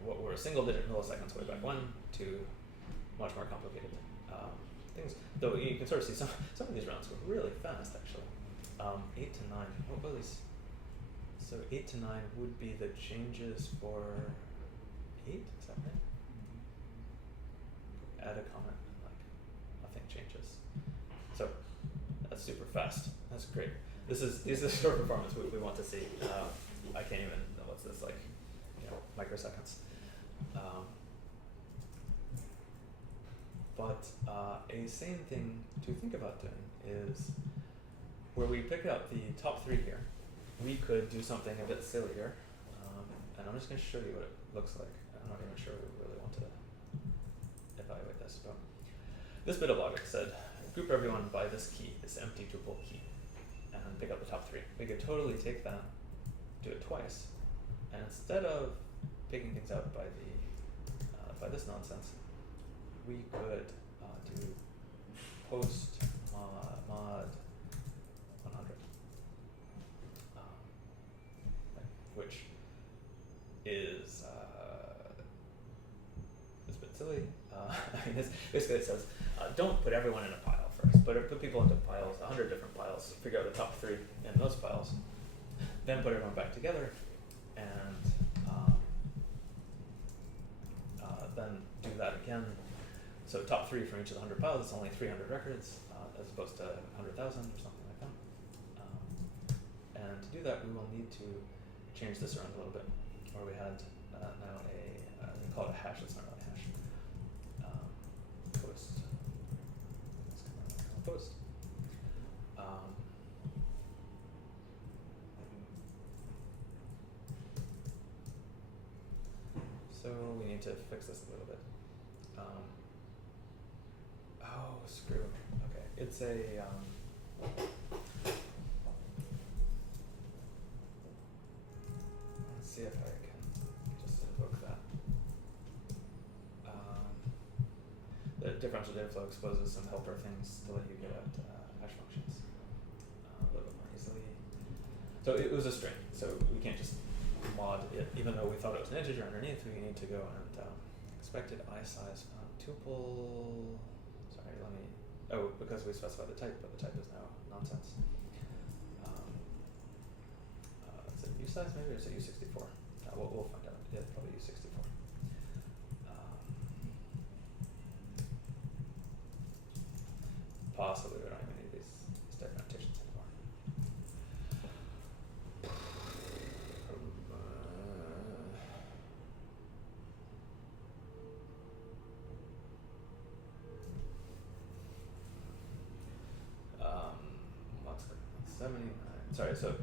what were single-digit milliseconds way back when to much more complicated things. Though you can sort of see some of these rounds go really fast, actually. 8 to 9. What were these? So 8 to 9 would be the changes for 8. Is that right? Add a comment and nothing changes. So that's super fast. That's great. These are the sort of performance we want to see. I can't even. What's this like? Microseconds. But a sane thing to think about doing is where we pick out the top 3 here. We could do something a bit sillier, and I'm just going to show you what it looks like. I'm not even sure we really want to evaluate this, but this bit of logic said group everyone by this key, this empty tuple key, and pick out the top 3. We could totally take that, do it twice, and instead of picking things out by by this nonsense, we could do post mod 100, which is it's a bit silly. Basically it says don't put everyone in a pile first, but put people into piles, 100 different piles, figure out the top 3 in those piles, then put everyone back together, and then do that again. So top 3 from each of the 100 piles, it's only 300 records, as opposed to 100,000 or something like that. And to do that, we will need to change this around a little bit. Or we had now we call it a hash, it's not really a hash. Post. Let's come on, post. So we need to fix this a little bit. Oh, screw. Okay, it's a let's see if I can just invoke that. The differential dataflow exposes some helper things to let you get at hash functions a little bit more easily. So it was a string, so we can't just mod it, even though we thought it was an integer underneath. We need to go and expected isize tuple. Sorry, let me. Oh, because we specified the type, but the type is now nonsense. usize maybe, or is it U64? We'll find out. Yeah, it's probably U64. Possibly we don't even need these type annotations anymore. What's 79? Sorry, so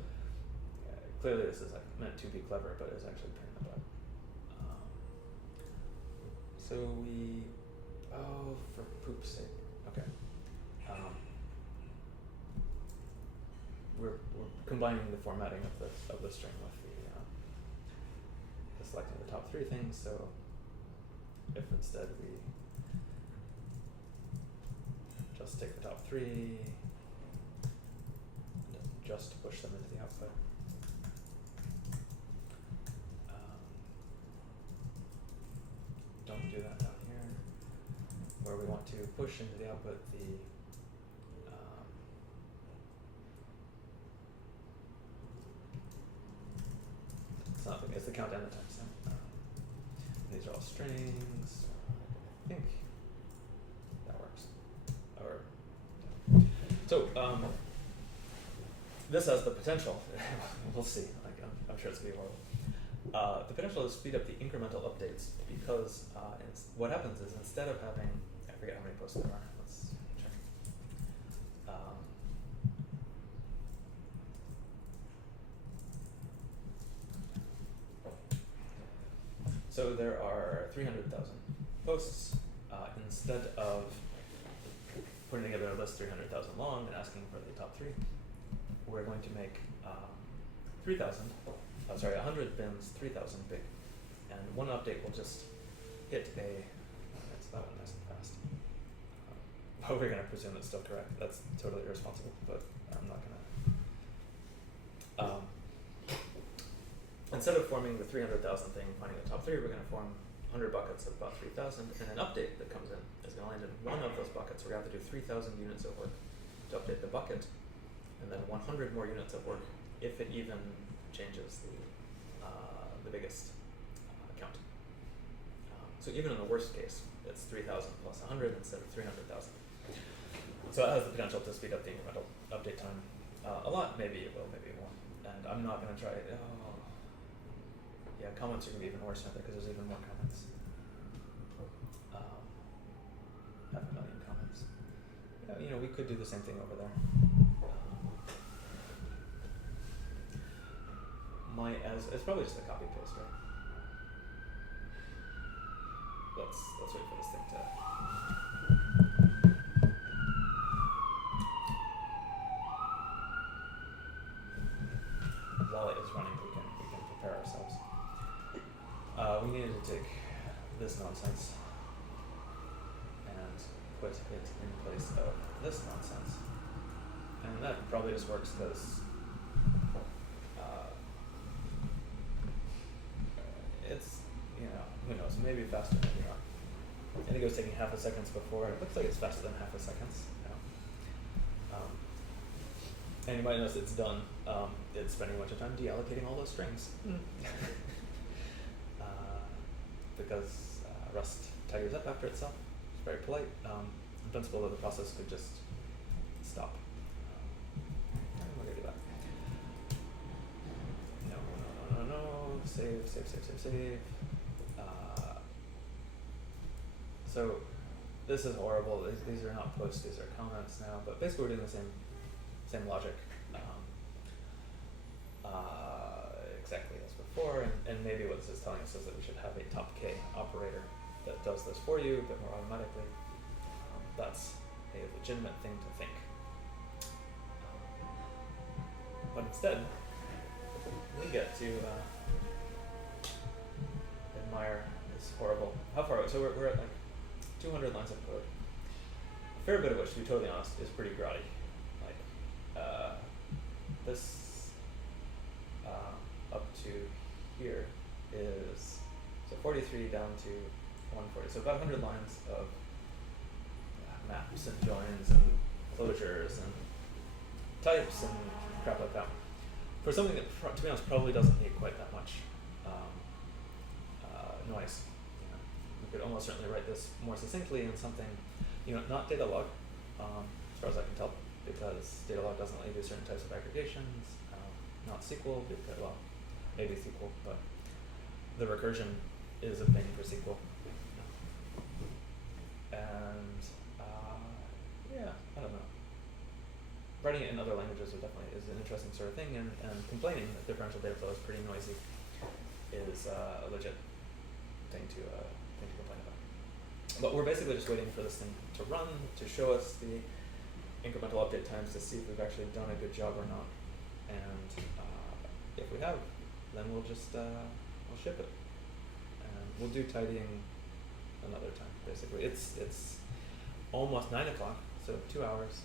clearly this is like meant to be clever, but it's actually a pain in the butt. So we, for poop's sake, okay. We're combining the formatting of the string with the selecting the top 3 things. So if instead we just take the top 3 and just push them into the output. Don't do that down here, where we want to push into the output the it's not, it's the count and the timestamp. These are all strings. I think that works. So this has the potential. We'll see. Like I'm sure it's gonna be horrible. The potential to speed up the incremental updates because what happens is instead of having, I forget how many posts there are. Let's check. So there are 300,000 posts. Instead of putting together a list 300,000 long and asking for the top 3, we're going to make 100 bins 3,000 big, and one update will just hit that's that one nice and fast. But we're going to presume it's still correct. That's totally irresponsible, but I'm not going to. Instead of forming the 300,000 thing, finding the top 3, we're going to form 100 buckets of about 3,000, and an update that comes in is going to land in one of those buckets. We're going to have to do 3,000 units of work to update the bucket, and then 100 more units of work if it even changes the biggest count. So even in the worst case, it's 3,000 plus 100 instead of 300,000. So it has the potential to speed up the incremental update time a lot. Maybe it will, maybe it won't. And I'm not going to try it. Yeah, comments are going to be even worse, aren't they? Because there's even more comments. 500,000 comments. Yeah, we could do the same thing over there. It's probably just a copy paste, right? Let's wait for this thing to. While it is running, we can prepare ourselves. We needed to take this nonsense and put it in place of this nonsense, and that probably just works because it's who knows, maybe faster, maybe not. I think it was taking half a second before. It looks like it's faster than half a second. And you might notice it's done. It's spending a bunch of time deallocating all those strings. Because Rust tigers up after itself. It's very polite. In principle, though, the process could just stop. We're going to do that. No. Save. So this is horrible. These are not posts, these are comments now. But basically, we're doing the same logic exactly as before, and maybe what this is telling us is that we should have a top K operator that does this for you a bit more automatically. That's a legitimate thing to think. But instead, we get to admire this horrible. How far? So we're at like 200 lines of code. A fair bit of which, to be totally honest, is pretty grotty. Like this up to here is so 43 down to 140. So about 100 lines of maps and joins and closures and types and crap like that. for something that, to be honest, probably doesn't need quite that much noise. You know, we could almost certainly write this more succinctly in something, not data log, as far as I can tell, because data log doesn't let you do certain types of aggregations. Not SQL, because, well, maybe SQL, but the recursion is a thing for SQL. And yeah, I don't know. Writing it in other languages is an interesting sort of thing, and complaining that differential data flow is pretty noisy is a legit thing to complain about. But we're basically just waiting for this thing to run, to show us the incremental update times to see if we've actually done a good job or not. And if we have, then we'll just we'll ship it, and we'll do tidying another time. Basically, it's almost 9 o'clock, so 2 hours.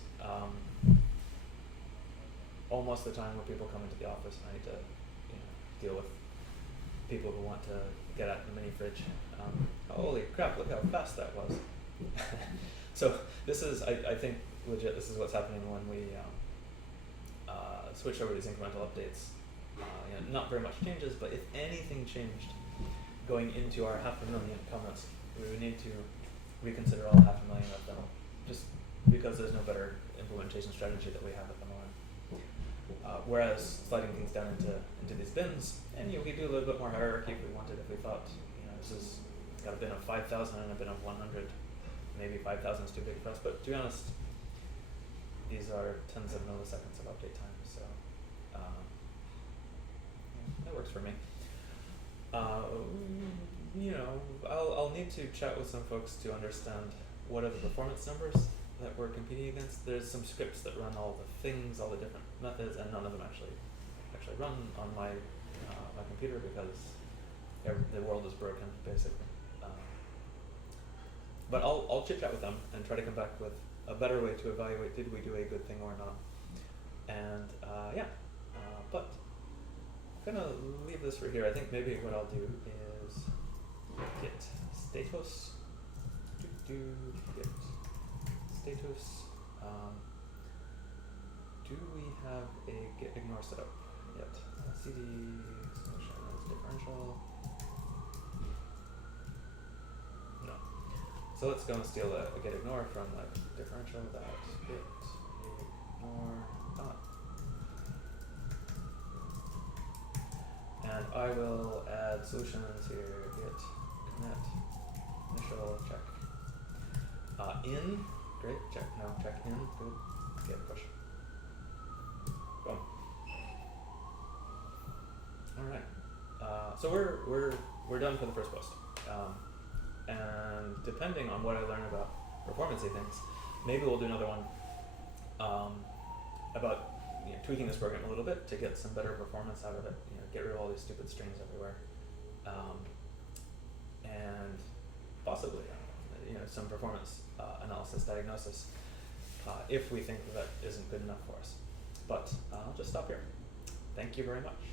Almost the time where people come into the office, and I need to deal with people who want to get at the mini fridge. Holy crap! Look how fast that was. So this is, I think, legit. This is what's happening when we switch over to these incremental updates. Not very much changes, but if anything changed going into our 500,000 comments, we would need to reconsider all 500,000 of them, just because there's no better implementation strategy that we have at the moment. Whereas sliding things down into these bins, and we could do a little bit more hierarchy if we wanted. If we thought, this has got a bin of 5,000 and a bin of 100, maybe 5,000 is too big for us. But to be honest, these are tens of milliseconds of update time, so that works for me. I'll need to chat with some folks to understand what are the performance numbers that we're competing against. There's some scripts that run all the things, all the different methods, and none of them actually run on my my computer because the world is broken, basically. But I'll chit chat with them and try to come back with a better way to evaluate did we do a good thing or not. And but I'm gonna leave this for here. I think maybe what I'll do is git status. Git status. Do we have a git ignore setup yet? Cd solutions differential. No. So let's go and steal a git ignore from differential dot git ignore dot. And I will add solutions here, git commit initial check. In, great, check, no, check in, good, git push. Boom. Alright. So we're done for the first post. And depending on what I learn about performancey things, maybe we'll do another one about tweaking this program a little bit to get some better performance out of it. Get rid of all these stupid strings everywhere, and possibly some performance analysis diagnosis if we think that isn't good enough for us. But I'll just stop here. Thank you very much.